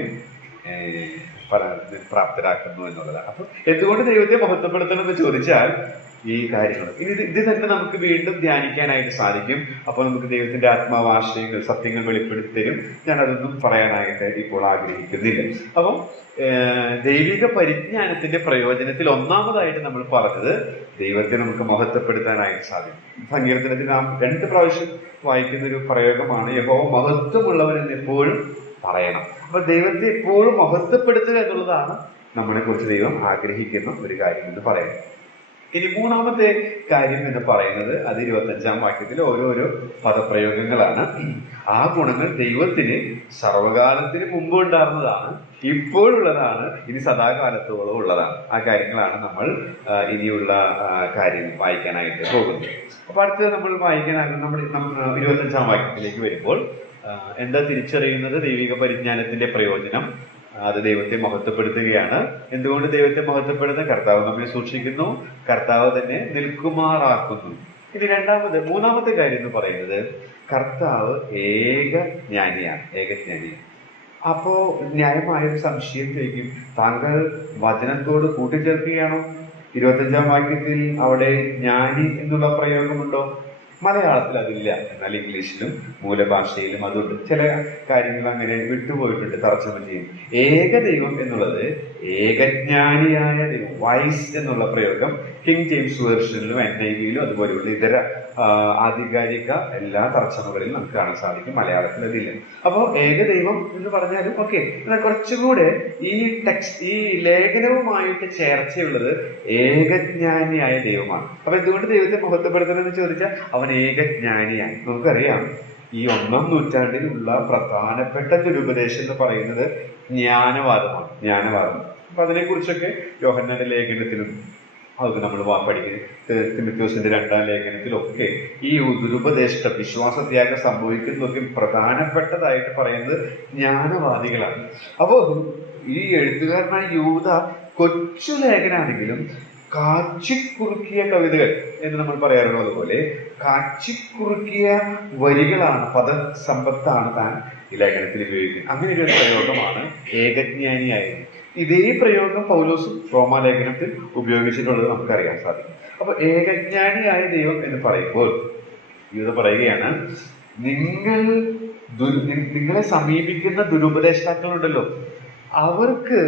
പ്രാപ്തരാക്കുന്നു എന്നുള്ളതാണ്. അപ്പൊ എന്തുകൊണ്ട് ദൈവത്തെ മഹത്വപ്പെടുത്തണം എന്ന് ചോദിച്ചാൽ ഈ കാര്യങ്ങൾ ഇത് തന്നെ നമുക്ക് വീണ്ടും ധ്യാനിക്കാനായിട്ട് സാധിക്കും. അപ്പോൾ നമുക്ക് ദൈവത്തിന്റെ ആത്മാവാശയങ്ങൾ, സത്യങ്ങൾ വെളിപ്പെടുത്തരും. ഞാൻ അതൊന്നും പറയാനായിട്ട് ഇപ്പോൾ ആഗ്രഹിക്കുന്നില്ല. അപ്പം ദൈവിക പരിജ്ഞാനത്തിന്റെ പ്രയോജനത്തിൽ ഒന്നാമതായിട്ട് നമ്മൾ പറഞ്ഞത് ദൈവത്തെ നമുക്ക് മഹത്വപ്പെടുത്താനായിട്ട് സാധിക്കും. സങ്കീർത്തനത്തിൽ നാം 2 പ്രാവശ്യം വായിക്കുന്ന ഒരു പ്രയോഗമാണ് യഹോവ മഹത്വമുള്ളവരെന്ന് എപ്പോഴും പറയണം. അപ്പൊ ദൈവത്തെ എപ്പോഴും മഹത്വപ്പെടുത്തുക എന്നുള്ളതാണ് നമ്മളെ കുറിച്ച് ദൈവം ആഗ്രഹിക്കുന്ന ഒരു കാര്യം എന്ന് പറയുന്നത്. ഇനി 3ാമത്തെ കാര്യം എന്ന് പറയുന്നത് അത് 25-ാം വാക്യത്തിൽ ഓരോരോ പദപ്രയോഗങ്ങളാണ്. ആ ഗുണങ്ങൾ ദൈവത്തിന് സർവകാലത്തിന് മുമ്പ് ഉണ്ടായിരുന്നതാണ്, ഇപ്പോഴുള്ളതാണ്, ഇനി സദാകാലത്തോളം ഉള്ളതാണ്. ആ കാര്യങ്ങളാണ് നമ്മൾ ഇനിയുള്ള കാര്യങ്ങൾ വായിക്കാനായിട്ട് പോകുന്നത്. അപ്പൊ അടുത്തത് നമ്മൾ വായിക്കാനാകും. നമ്മൾ 25-ാം വാക്യത്തിലേക്ക് വരുമ്പോൾ എന്താ തിരിച്ചറിയുന്നത്? ദൈവിക പരിജ്ഞാനത്തിന്റെ പ്രയോജനം അത് ദൈവത്തെ മഹത്വപ്പെടുത്തുകയാണ്. എന്തുകൊണ്ട് ദൈവത്തെ മഹത്വപ്പെടുത്തുന്നത്? കർത്താവ് നമ്മെ സൂക്ഷിക്കുന്നു, കർത്താവ് തന്നെ നിൽക്കുമാറാക്കുന്നു. ഇനി 3ാമത്തെ കാര്യം എന്ന് പറയുന്നത് കർത്താവ് ഏകജ്ഞാനിയാണ്. ഏകജ്ഞാനിയാണ്. അപ്പോ ന്യായമായൊരു സംശയം ചോദിക്കും, താങ്കൾ വചനത്തോട് കൂട്ടിച്ചേർക്കുകയാണോ? 25-ാം വാക്യത്തിൽ അവിടെ ജ്ഞാനി എന്നുള്ള പ്രയോഗമുണ്ടോ? മലയാളത്തിൽ അതില്ല, എന്നാൽ ഇംഗ്ലീഷിലും മൂലഭാഷയിലും അതുണ്ട്. ചില കാര്യങ്ങൾ അങ്ങനെ വിട്ടുപോയിട്ടുണ്ട്, തർജ്ജമ ചെയ്യും. ഏകദൈവം എന്നുള്ളത് ഏകജ്ഞാനിയായ ദൈവം, വൈസ് എന്നുള്ള പ്രയോഗം കിങ് ജെയിംസ് വേർഷനിലും NIV-യിലും അതുപോലെയുള്ള ഇതര ആധികാരിക എല്ലാ തർജ്ജമകളിലും നമുക്ക് കാണാൻ സാധിക്കും. മലയാളത്തിൽ അതില്ല. അപ്പോൾ ഏകദൈവം എന്ന് പറഞ്ഞാലും ഓക്കെ, എന്നാൽ കുറച്ചുകൂടെ ഈ ഈ ലേഖനവുമായിട്ട് ചേർച്ചയുള്ളത് ഏകജ്ഞാനിയായ ദൈവമാണ്. അപ്പൊ എന്തുകൊണ്ട് ദൈവത്തെ മഹത്വപ്പെടുത്തണമെന്ന് ചോദിച്ചാൽ അവൻ ഏകജ്ഞാനിയാണ്. നമുക്കറിയാം ഈ 1-ാം നൂറ്റാണ്ടിലുള്ള പ്രധാനപ്പെട്ട ദുരുപദേശം എന്ന് പറയുന്നത് ജ്ഞാനവാദമാണ്. ജ്ഞാനവാദം. അപ്പൊ അതിനെക്കുറിച്ചൊക്കെ യോഹന്നാന്റെ ലേഖനത്തിലും അത് നമ്മൾ പഠിക്കുന്നത്, തിമോഥെയോസിന്റെ 2-ാം ലേഖനത്തിലൊക്കെ ഈ ദുരുപദേശ വിശ്വാസത്യാഗം സംഭവിക്കുന്നതൊക്കെ പ്രധാനപ്പെട്ടതായിട്ട് പറയുന്നത് ജ്ഞാനവാദികളാണ്. അപ്പോ ഈ എഴുത്തുകാരനായ യൂദ കൊച്ചു ലേഖനാണെങ്കിലും കാച്ചിക്കുറുക്കിയ കവിതകൾ എന്ന് നമ്മൾ പറയാറുള്ളത് പോലെ കാച്ചിക്കുറുക്കിയ വരികളാണ്, പദസമ്പത്താണ് താൻ ഈ ലേഖനത്തിൽ ഉപയോഗിക്കുന്നത്. അങ്ങനെ ഒരു പ്രയോഗമാണ് ഏകജ്ഞാനിയായത്. ഇതേ പ്രയോഗം പൗലോസും റോമാലേഖനത്തിൽ ഉപയോഗിച്ചിട്ടുള്ളത് നമുക്കറിയാൻ സാധിക്കും. അപ്പൊ ഏകജ്ഞാനിയായ ദൈവം എന്ന് പറയുമ്പോൾ യൂദ പറയുകയാണ്, നിങ്ങളെ സമീപിക്കുന്ന ദുരുപദേഷ്ടാക്കളുണ്ടല്ലോ, അവർക്ക്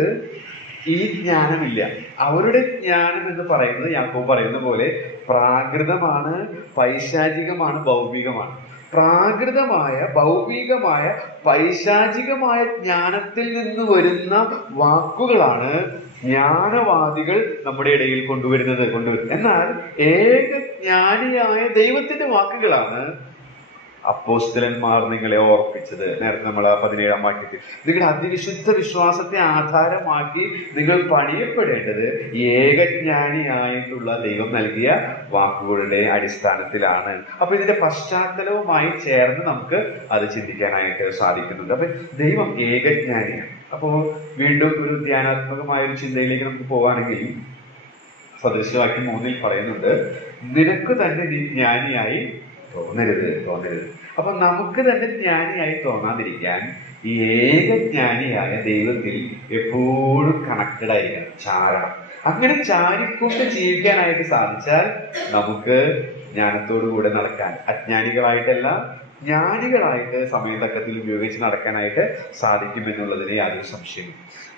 ഈ ജ്ഞാനമില്ല. അവരുടെ ജ്ഞാനം എന്ന് പറയുന്നത് യാക്കോബ് പറയുന്ന പോലെ പ്രാകൃതമാണ്, പൈശാചികമാണ്, ഭൗമികമാണ്. പ്രാകൃതമായ, ഭൗമികമായ, പൈശാചികമായ ജ്ഞാനത്തിൽ നിന്ന് വരുന്ന വാക്കുകളാണ് ജ്ഞാനവാദികൾ നമ്മുടെ ഇടയിൽ കൊണ്ടുവരുന്നത്. എന്നാൽ ഏകജ്ഞാനിയായ ദൈവത്തിന്റെ വാക്കുകളാണ് അപ്പോസ്തലന്മാർ നിങ്ങളെ ഓർപ്പിച്ചത്. നേരത്തെ നമ്മൾ 17-ാം വാക്യത്തിൽ നിങ്ങളുടെ അതിവിശുദ്ധ വിശ്വാസത്തെ ആധാരമാക്കി നിങ്ങൾ പണിയപ്പെടേണ്ടത് ഏകജ്ഞാനിയായിട്ടുള്ള ദൈവം നൽകിയ വാക്കുകളുടെ അടിസ്ഥാനത്തിലാണ്. അപ്പൊ ഇതിന്റെ പശ്ചാത്തലവുമായി ചേർന്ന് നമുക്ക് അത് ചിന്തിക്കാനായിട്ട് സാധിക്കുന്നുണ്ട്. അപ്പൊ ദൈവം ഏകജ്ഞാനിയാണ്. അപ്പോൾ വീണ്ടും ഒരു ധ്യാനാത്മകമായ ഒരു ചിന്തയിലേക്ക് നമുക്ക് പോവുകയാണെങ്കിൽ സദൃശവാക്യം 3-ൽ പറയുന്നുണ്ട്, നിനക്ക് തന്നെ നീ ജ്ഞാനിയായി തോന്നരുത്. അപ്പൊ നമുക്ക് തന്നെ ജ്ഞാനിയായി തോന്നാതിരിക്കാൻ ഈ ഏകജ്ഞാനിയായ ദൈവത്തിൽ എപ്പോഴും കണക്റ്റഡ് ആയിരിക്കണം, ചാരണം. അങ്ങനെ ചാരിക്കൊണ്ട് ജീവിക്കാനായിട്ട് സാധിച്ചാൽ നമുക്ക് ജ്ഞാനത്തോടു കൂടെ നടക്കാൻ, അജ്ഞാനികളായിട്ടല്ല ജ്ഞാനികളായിട്ട് സമയം തക്കത്തിൽ ഉപയോഗിച്ച് നടക്കാനായിട്ട് സാധിക്കുമെന്നുള്ളതിന് യാതൊരു സംശയവും.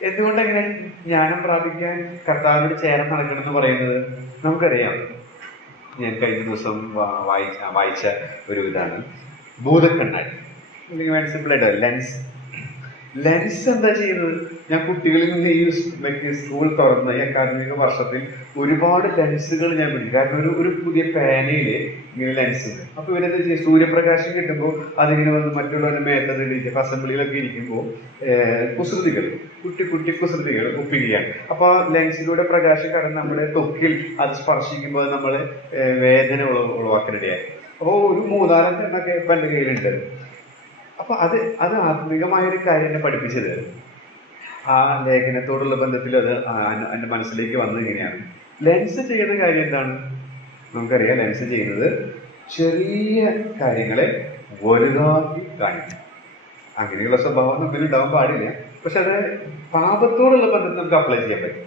എന്തുകൊണ്ടെങ്ങനെ ജ്ഞാനം പ്രാപിക്കാൻ കർത്താവിനോട് ചേർന്ന് നടക്കണം എന്ന് പറയുന്നത്? നമുക്കറിയാം. ഞാൻ കഴിഞ്ഞ ദിവസം വായിച്ച ഒരു ഇതാണ് ഭൂതക്കണ്ണാടി. സിമ്പിളായിട്ട് ലെൻസ് എന്താ ചെയ്യുന്നത്? ഞാൻ കുട്ടികളിൽ നിന്ന് ഈ സ്കൂൾ തുറന്ന ഈ അക്കാദമിക വർഷത്തിൽ ഒരുപാട് ലെൻസുകൾ ഞാൻ പിടിക്കും. കാരണം ഒരു പുതിയ പേനയില് ഇങ്ങനെ ലെൻസ് ഉണ്ട്. അപ്പൊ ഇവരെന്താ ചെയ്യുക? സൂര്യപ്രകാശം കിട്ടുമ്പോൾ അതിങ്ങനെ വന്ന് മറ്റുള്ളവരുടെ മേത്തത് അസംബ്ലിയിലൊക്കെ ഇരിക്കുമ്പോൾ കുസൃതികൾ, കുട്ടി കുസൃതികൾ ഒപ്പിക്കുകയാണ്. അപ്പൊ ലെൻസിലൂടെ പ്രകാശം കടന്ന് നമ്മുടെ ത്വക്കിൽ അത് സ്പർശിക്കുമ്പോൾ നമ്മൾ വേദന ഉളവാക്കാനിടയായി. അപ്പോൾ ഒരു 3-4 എണ്ണൊക്കെ ഇപ്പൊ എൻ്റെ കയ്യിലുണ്ട്. അപ്പൊ അത് ആത്മീകമായൊരു കാര്യം എന്നെ പഠിപ്പിച്ചത് ആ ലേഖനത്തോടുള്ള ബന്ധത്തിൽ അത് എൻ്റെ മനസ്സിലേക്ക് വന്നത് ഇങ്ങനെയാണ്. ലെൻസ് ചെയ്യുന്ന കാര്യം എന്താണ്? നമുക്കറിയാം, ലെൻസ് ചെയ്യുന്നത് ചെറിയ കാര്യങ്ങളെ വലുതാക്കി കാണിക്കും. അങ്ങനെയുള്ള സ്വഭാവം നമ്മിൽ ഉണ്ടാവാൻ പാടില്ല. പക്ഷെ അത് പാപത്തോടുള്ള ബന്ധത്തിൽ നമുക്ക് അപ്ലൈ ചെയ്യാൻ പറ്റും.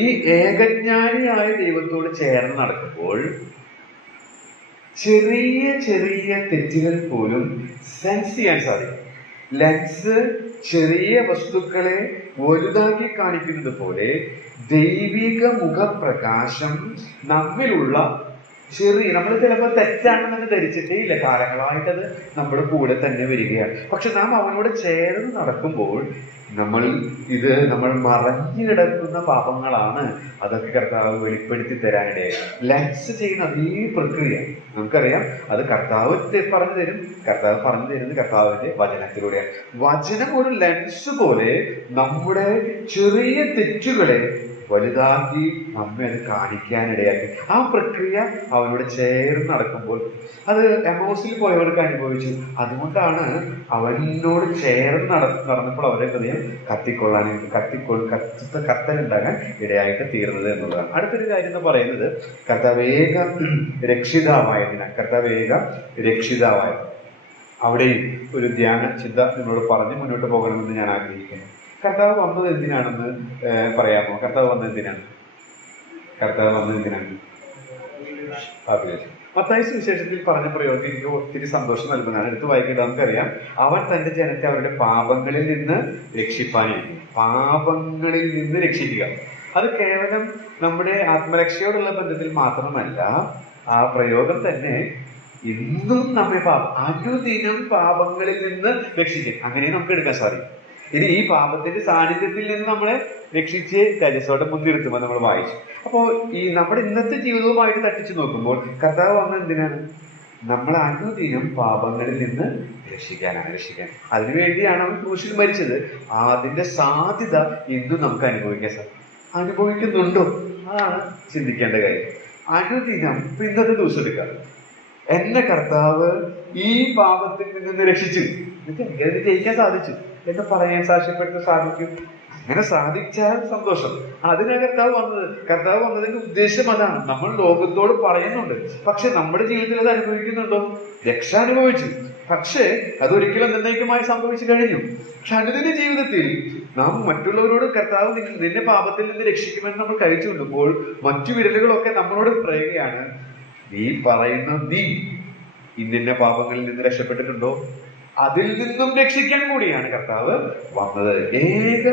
ഈ ഏകജ്ഞാനിയായ ദൈവത്തോട് ചേർന്ന് നടക്കുമ്പോൾ ചെറിയ ചെറിയ തെറ്റുകൾ പോലും സെൻസ് ചെയ്യാൻ സാധിക്കും. ലെൻസ് ചെറിയ വസ്തുക്കളെ വലുതാക്കി കാണിക്കുന്നത് പോലെ ദൈവിക മുഖപ്രകാശം നമ്മിലുള്ള നമ്മൾ ചിലപ്പോൾ തെറ്റാണെന്ന് ധരിച്ചിട്ടേ ഇല്ല. കാലങ്ങളായിട്ടത് നമ്മുടെ കൂടെ തന്നെ വരികയാണ്. പക്ഷെ നാം അവനോട് ചേർന്ന് നടക്കുമ്പോൾ നമ്മൾ മറഞ്ഞു കിടക്കുന്ന പാപങ്ങളാണ്, അതൊക്കെ കർത്താവ് വെളിപ്പെടുത്തി തരാനിടയായി. ലെൻസ് ചെയ്യുന്ന അതേ പ്രക്രിയ നമുക്കറിയാം. അത് കർത്താവ് പറഞ്ഞു തരുന്നത് കർത്താവിന്റെ വചനത്തിലൂടെയാണ്. വചനം ഒരു ലെൻസ് പോലെ നമ്മുടെ ചെറിയ തെറ്റുകളെ വലുതാക്കി നമ്മെ അത് കാണിക്കാനിടയാക്കി. ആ പ്രക്രിയ അവനോട് ചേർന്ന് നടക്കുമ്പോൾ അത് എമോസിൽ പോയവർക്ക് അനുഭവിച്ചു. അതുകൊണ്ടാണ് അവനോട് ചേർന്ന് നടന്നപ്പോൾ അവരുടെ ഹൃദയം കത്തലുണ്ടാകാൻ ഇടയായിട്ട് തീർന്നത് എന്നുള്ളതാണ്. അടുത്തൊരു കാര്യം എന്ന് പറയുന്നത് കർത്താവേക രക്ഷിതാവായ അവിടെയും ഒരു ധ്യാന ചിന്ത നിങ്ങളോട് പറഞ്ഞ് മുന്നോട്ട് പോകണമെന്ന് ഞാൻ ആഗ്രഹിക്കുന്നു. കർത്താവ് വന്നത് എന്തിനാണെന്ന് പറയാമോ? കർത്താവ് വന്നത് എന്തിനാണ്? മത്തായി സുവിശേഷത്തിൽ പറഞ്ഞ പ്രയോഗം എനിക്ക് ഒത്തിരി സന്തോഷം നൽകുന്നതാണ്. എടുത്ത് വായിക്കേണ്ടത് നമുക്കറിയാം. അവൻ തന്റെ ജനത്തെ അവരുടെ പാപങ്ങളിൽ നിന്ന് രക്ഷിപ്പാനിരിക്കും. പാപങ്ങളിൽ നിന്ന് രക്ഷിക്കുക, അത് കേവലം നമ്മുടെ ആത്മരക്ഷയോടുള്ള ബന്ധത്തിൽ മാത്രമല്ല. ആ പ്രയോഗം തന്നെ ഇന്നും നമ്മെ അനുദിനം പാപങ്ങളിൽ നിന്ന് രക്ഷിക്കും. അങ്ങനെ നമുക്ക് എടുക്കാൻ സാധിക്കും. ഇനി ഈ പാപത്തിന്റെ സാന്നിധ്യത്തിൽ നിന്ന് നമ്മളെ രക്ഷിച്ച് തേജസ്സോടെ മുൻനിർത്തുമ്പോൾ നമ്മൾ വായിച്ചു. അപ്പോൾ ഈ നമ്മുടെ ഇന്നത്തെ ജീവിതവുമായിട്ട് തട്ടിച്ചു നോക്കുമ്പോൾ കർത്താവ് വന്നത് എന്തിനാണ്? നമ്മൾ അനുദിനം പാപങ്ങളിൽ നിന്ന് രക്ഷിക്കാൻ. അതിനുവേണ്ടിയാണ് അവൻ ക്രൂശിൽ മരിച്ചത്. അതിന്റെ സാധ്യത ഇന്നും നമുക്ക് അനുഭവിക്കാൻ സാധിക്കും. അനുഭവിക്കുന്നുണ്ടോ? അതാണ് ചിന്തിക്കേണ്ട കാര്യം. അനുദിനം ഇന്നത്തെ ദിവസം എടുക്കാം. എന്നെ കർത്താവ് ഈ പാപത്തിൽ നിന്ന് രക്ഷിച്ചു, എനിക്ക് ജയിക്കാൻ സാധിച്ചു എന്ന് പറയാൻ സാക്ഷ്യപ്പെടുത്താൻ സാധിക്കും. അങ്ങനെ സാധിച്ചാൽ സന്തോഷം. അതിനാണ് കർത്താവ് വന്നതിന്റെ ഉദ്ദേശം അതാണ്. നമ്മൾ ലോകത്തോട് പറയുന്നുണ്ട്, പക്ഷെ നമ്മുടെ ജീവിതത്തിൽ അത് അനുഭവിക്കുന്നുണ്ടോ? രക്ഷ അനുഭവിച്ചു, പക്ഷേ അതൊരിക്കലും എന്നേക്കുമായി സംഭവിച്ചു കഴിഞ്ഞു. പക്ഷെ അനുദിന ജീവിതത്തിൽ നാം മറ്റുള്ളവരോട് കർത്താവ് നിന്നെ പാപത്തിൽ നിന്ന് രക്ഷിക്കുമെന്ന് നമ്മൾ കഴിച്ചു കൊള്ളുമ്പോൾ മറ്റു വിരലുകളൊക്കെ നമ്മളോട് പറയുകയാണ്, നീ പറയുന്ന നീ ഇന്നിന്റെ പാപങ്ങളിൽ നിന്ന് രക്ഷപ്പെട്ടിട്ടുണ്ടോ? അതിൽ നിന്നും രക്ഷിക്കാൻ കൂടിയാണ് കർത്താവ് വന്നത്. ഏക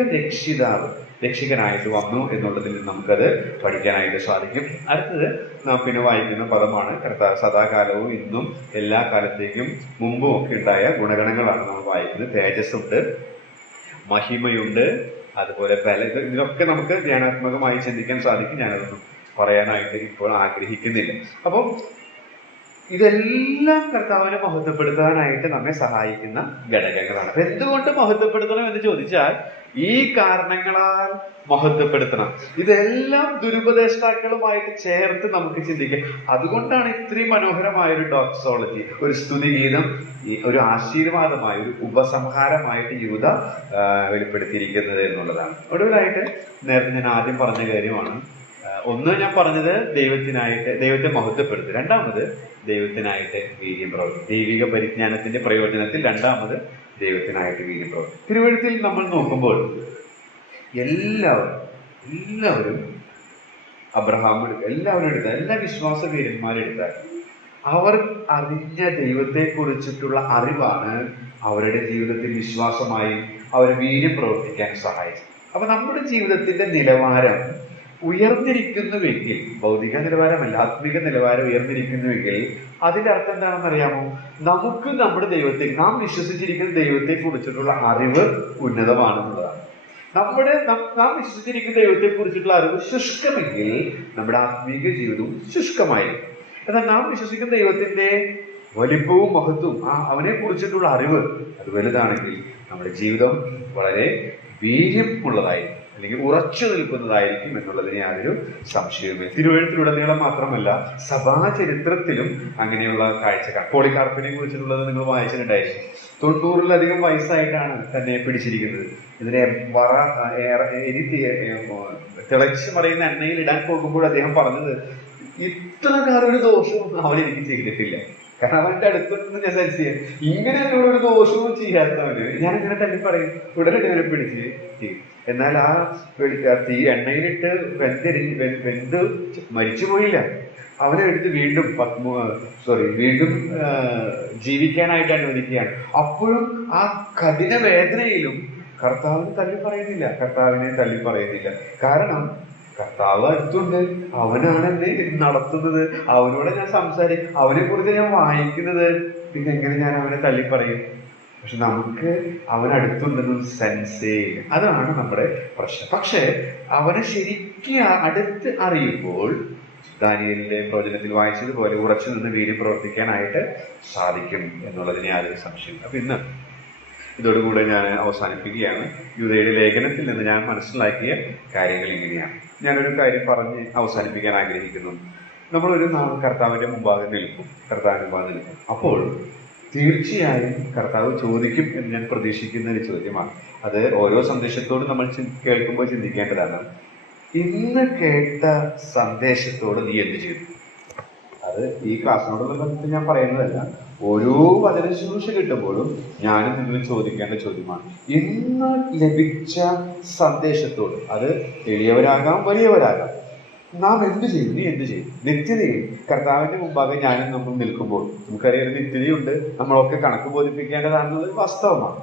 രക്ഷകനായിട്ട് വന്നു എന്നുള്ളതിൽ നിന്ന് നമുക്കത് പഠിക്കാനായിട്ട് സാധിക്കും. അടുത്തത് നാം പിന്നെ വായിക്കുന്ന പദമാണ് കർത്താവ് സദാകാലവും ഇന്നും എല്ലാ കാലത്തേക്കും മുമ്പും ഒക്കെ ഉണ്ടായ ഗുണഗണങ്ങളാണ് നമ്മൾ വായിക്കുന്നത്. തേജസ്സുണ്ട്, മഹിമയുണ്ട്, അതുപോലെ ഇതിനൊക്കെ നമുക്ക് ധ്യാനാത്മകമായി ചിന്തിക്കാൻ സാധിക്കും. ഞാനതൊന്നും പറയാനായിട്ട് ഇപ്പോൾ ആഗ്രഹിക്കുന്നില്ല. അപ്പം ഇതെല്ലാം കർത്താവിനെ മഹത്വപ്പെടുത്താനായിട്ട് നമ്മെ സഹായിക്കുന്ന ഘടകങ്ങളാണ്. അപ്പൊ എന്തുകൊണ്ട് മഹത്വപ്പെടുത്തണം എന്ന് ചോദിച്ചാൽ ഈ കാരണങ്ങളാൽ മഹത്വപ്പെടുത്തണം. ഇതെല്ലാം ദുരുപദേഷ്ടാക്കളുമായിട്ട് ചേർത്ത് നമുക്ക് ചിന്തിക്കാം. അതുകൊണ്ടാണ് ഇത്രയും മനോഹരമായ ഒരു ഡോക്സോളജി, ഒരു സ്തുതിഗീതം, ഒരു ആശീർവാദമായ ഒരു ഉപസംഹാരമായിട്ട് യൂദ വെളിപ്പെടുത്തിയിരിക്കുന്നത് എന്നുള്ളതാണ്. ഒടുവിലായിട്ട് നേരത്തെ ഞാൻ ആദ്യം പറഞ്ഞ കാര്യമാണ്. ഒന്ന് ഞാൻ പറഞ്ഞത് ദൈവത്തെ മഹത്വപ്പെടുത്തുക. രണ്ടാമത് ദൈവത്തിനായിട്ട് വീര്യം പ്രവർത്തി. ദൈവിക പരിജ്ഞാനത്തിന്റെ പ്രയോജനത്തിൽ രണ്ടാമത് ദൈവത്തിനായിട്ട് വീര്യം പ്രവർത്തി. തിരുവഴുത്തിൽ നമ്മൾ നോക്കുമ്പോൾ എല്ലാവരും അബ്രഹാം എടുക്കുക, എല്ലാവരും എടുത്താൽ, എല്ലാ വിശ്വാസ വീരന്മാരും എടുത്താൽ അവർ അറിഞ്ഞ ദൈവത്തെ കുറിച്ചിട്ടുള്ള അറിവാണ് അവരുടെ ജീവിതത്തിൽ വിശ്വാസമായി അവർ വീര്യം പ്രവർത്തിക്കാൻ സഹായിച്ചത്. അപ്പൊ നമ്മുടെ ജീവിതത്തിന്റെ നിലവാരം ഉയർന്നിരിക്കുന്നുവെങ്കിൽ, ഭൗതിക നിലവാരമല്ല ആത്മിക നിലവാരം ഉയർന്നിരിക്കുന്നുവെങ്കിൽ അതിന്റെ അർത്ഥം എന്താണെന്ന് അറിയാമോ? നമുക്ക് നമ്മുടെ ദൈവത്തെ, നാം വിശ്വസിച്ചിരിക്കുന്ന ദൈവത്തെ കുറിച്ചിട്ടുള്ള അറിവ് ഉന്നതമാണെന്നുള്ളതാണ്. നാം വിശ്വസിച്ചിരിക്കുന്ന ദൈവത്തെ കുറിച്ചിട്ടുള്ള അറിവ് ശുഷ്കമെങ്കിൽ നമ്മുടെ ആത്മീക ജീവിതവും ശുഷ്കമായിരിക്കും. എന്നാൽ നാം വിശ്വസിക്കുന്ന ദൈവത്തിന്റെ വലിപ്പവും മഹത്വവും അവനെ കുറിച്ചിട്ടുള്ള അറിവ് അത് വലുതാണെങ്കിൽ നമ്മുടെ ജീവിതം വളരെ വീര്യം ഉള്ളതായിരിക്കും, അല്ലെങ്കിൽ ഉറച്ചു നിൽക്കുന്നതായിരിക്കും എന്നുള്ളതിന് യാതൊരു സംശയവുമില്ല. തിരുവഴുത്തിലുടനീളം മാത്രമല്ല സഭാ ചരിത്രത്തിലും അങ്ങനെയുള്ള കാഴ്ച. പോളികാർപ്പിനെ കുറിച്ചിട്ടുള്ളത് നിങ്ങൾ വായിച്ചിട്ടുണ്ടായിരിക്കും. 90-ലധികം വയസ്സായിട്ടാണ് തന്നെ പിടിച്ചിരിക്കുന്നത്. ഇതിനെ തിളച്ച് മറിയുന്ന എണ്ണയിൽ ഇടാൻ പോകുമ്പോൾ അദ്ദേഹം പറഞ്ഞത്, ഇത്ര കാലം ഒരു ദോഷവും അവൻ എനിക്ക് ചെയ്തിട്ടില്ല. കാരണം അവന്റെ അടുത്തൊന്നും ഞാൻ സെൻസ് ചെയ്യാം, ഇങ്ങനെ എന്നോട് ഒരു ദോഷവും ചെയ്യാത്തവന് ഞാൻ ഇങ്ങനെ തല്ലി പറയും, ഉടനെ അവനെ പിടിച്ച് ചെയ്യും. എന്നാൽ ആ എണ്ണയിലിട്ട് വെന്ത് മരിച്ചുപോയില്ല. അവനെ എടുത്ത് വീണ്ടും വീണ്ടും ജീവിക്കാനായിട്ട് അനുവദിക്കുകയാണ്. അപ്പോഴും ആ കഠിന വേദനയിലും കർത്താവിനെ തള്ളി പറയുന്നില്ല. കാരണം കർത്താവ് അടുത്തുണ്ട്, അവനാണ് എന്നെ നടത്തുന്നത്, അവനോട് ഞാൻ സംസാരിക്കും, അവനെ കുറിച്ച് ഞാൻ വായിക്കുന്നത്, പിന്നെ എങ്ങനെ ഞാൻ അവനെ തള്ളി പറയും? പക്ഷെ നമുക്ക് അവൻ അടുത്തുണ്ടെന്ന് സെൻസേ ഇല്ല. അതാണ് നമ്മുടെ പ്രശ്നം. പക്ഷെ അവനെ ശരിക്കും അടുത്ത് അറിയുമ്പോൾ ദാനിയേലിന്റെ പ്രവചനത്തിൽ വായിച്ചതുപോലെ ഉറച്ചു നിന്ന് വീര്യം പ്രവർത്തിക്കാനായിട്ട് സാധിക്കും എന്നുള്ളതിന് യാതൊരു സംശയം. അപ്പൊ ഇന്ന് ഇതോടുകൂടെ ഞാൻ അവസാനിപ്പിക്കുകയാണ്. യൂദയുടെ ലേഖനത്തിൽ നിന്ന് ഞാൻ മനസ്സിലാക്കിയ കാര്യങ്ങൾ ഇങ്ങനെയാണ്. ഞാനൊരു കാര്യം പറഞ്ഞ് അവസാനിപ്പിക്കാൻ ആഗ്രഹിക്കുന്നു. നമ്മളൊരു നാൾ കർത്താവിന്റെ മുമ്പാകെ നിൽക്കും. അപ്പോൾ തീർച്ചയായും കർത്താവ് ചോദിക്കും എന്ന് ഞാൻ പ്രതീക്ഷിക്കുന്ന ഒരു ചോദ്യമാണ്. അത് ഓരോ സന്ദേശത്തോടും നമ്മൾ കേൾക്കുമ്പോൾ ചിന്തിക്കേണ്ടതാണ്. ഇന്ന് കേട്ട സന്ദേശത്തോട് നീ എന്ത് ചെയ്തു? അത് ഈ ക്ലാസ്സിനോടുള്ള ബന്ധത്തിൽ ഞാൻ പറയുന്നതല്ല, ഓരോ വചന ശുശ്രൂഷ കിട്ടുമ്പോഴും ഞാനും നിങ്ങൾ ചോദിക്കേണ്ട ചോദ്യമാണ്. ഇന്ന് ലഭിച്ച സന്ദേശത്തോട്, അത് എളിയവരാകാം വലിയവരാകാം, നാം എന്ത് ചെയ്തു? നീ എന്ത് ചെയ്തു? നിത്യതയിൽ കർത്താവിന്റെ മുമ്പാകെ ഞാനും നമ്മൾ നിൽക്കുമ്പോൾ നമുക്കറിയാം നിത്യതയുണ്ട്, നമ്മളൊക്കെ കണക്ക് ബോധിപ്പിക്കേണ്ടതാണെന്നത് വാസ്തവമാണ്.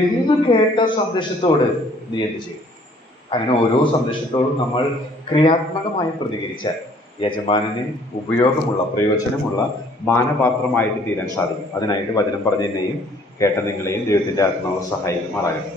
ഇന്ന് കേട്ട സന്ദേശത്തോട് നീ എന്ത് ചെയ്തു? അങ്ങനെ ഓരോ സന്ദേശത്തോടും നമ്മൾ ക്രിയാത്മകമായി പ്രതികരിച്ചാൽ യജമാനന് ഉപയോഗമുള്ള, പ്രയോജനമുള്ള മാനപാത്രമായിട്ട് തീരാൻ സാധിക്കും. അതിനായിട്ട് വചനം പറഞ്ഞതിനെയും കേട്ട നിങ്ങളെയും ദൈവത്തിന്റെ ആത്മാവ് സഹായിക്കുമാറാകട്ടെ.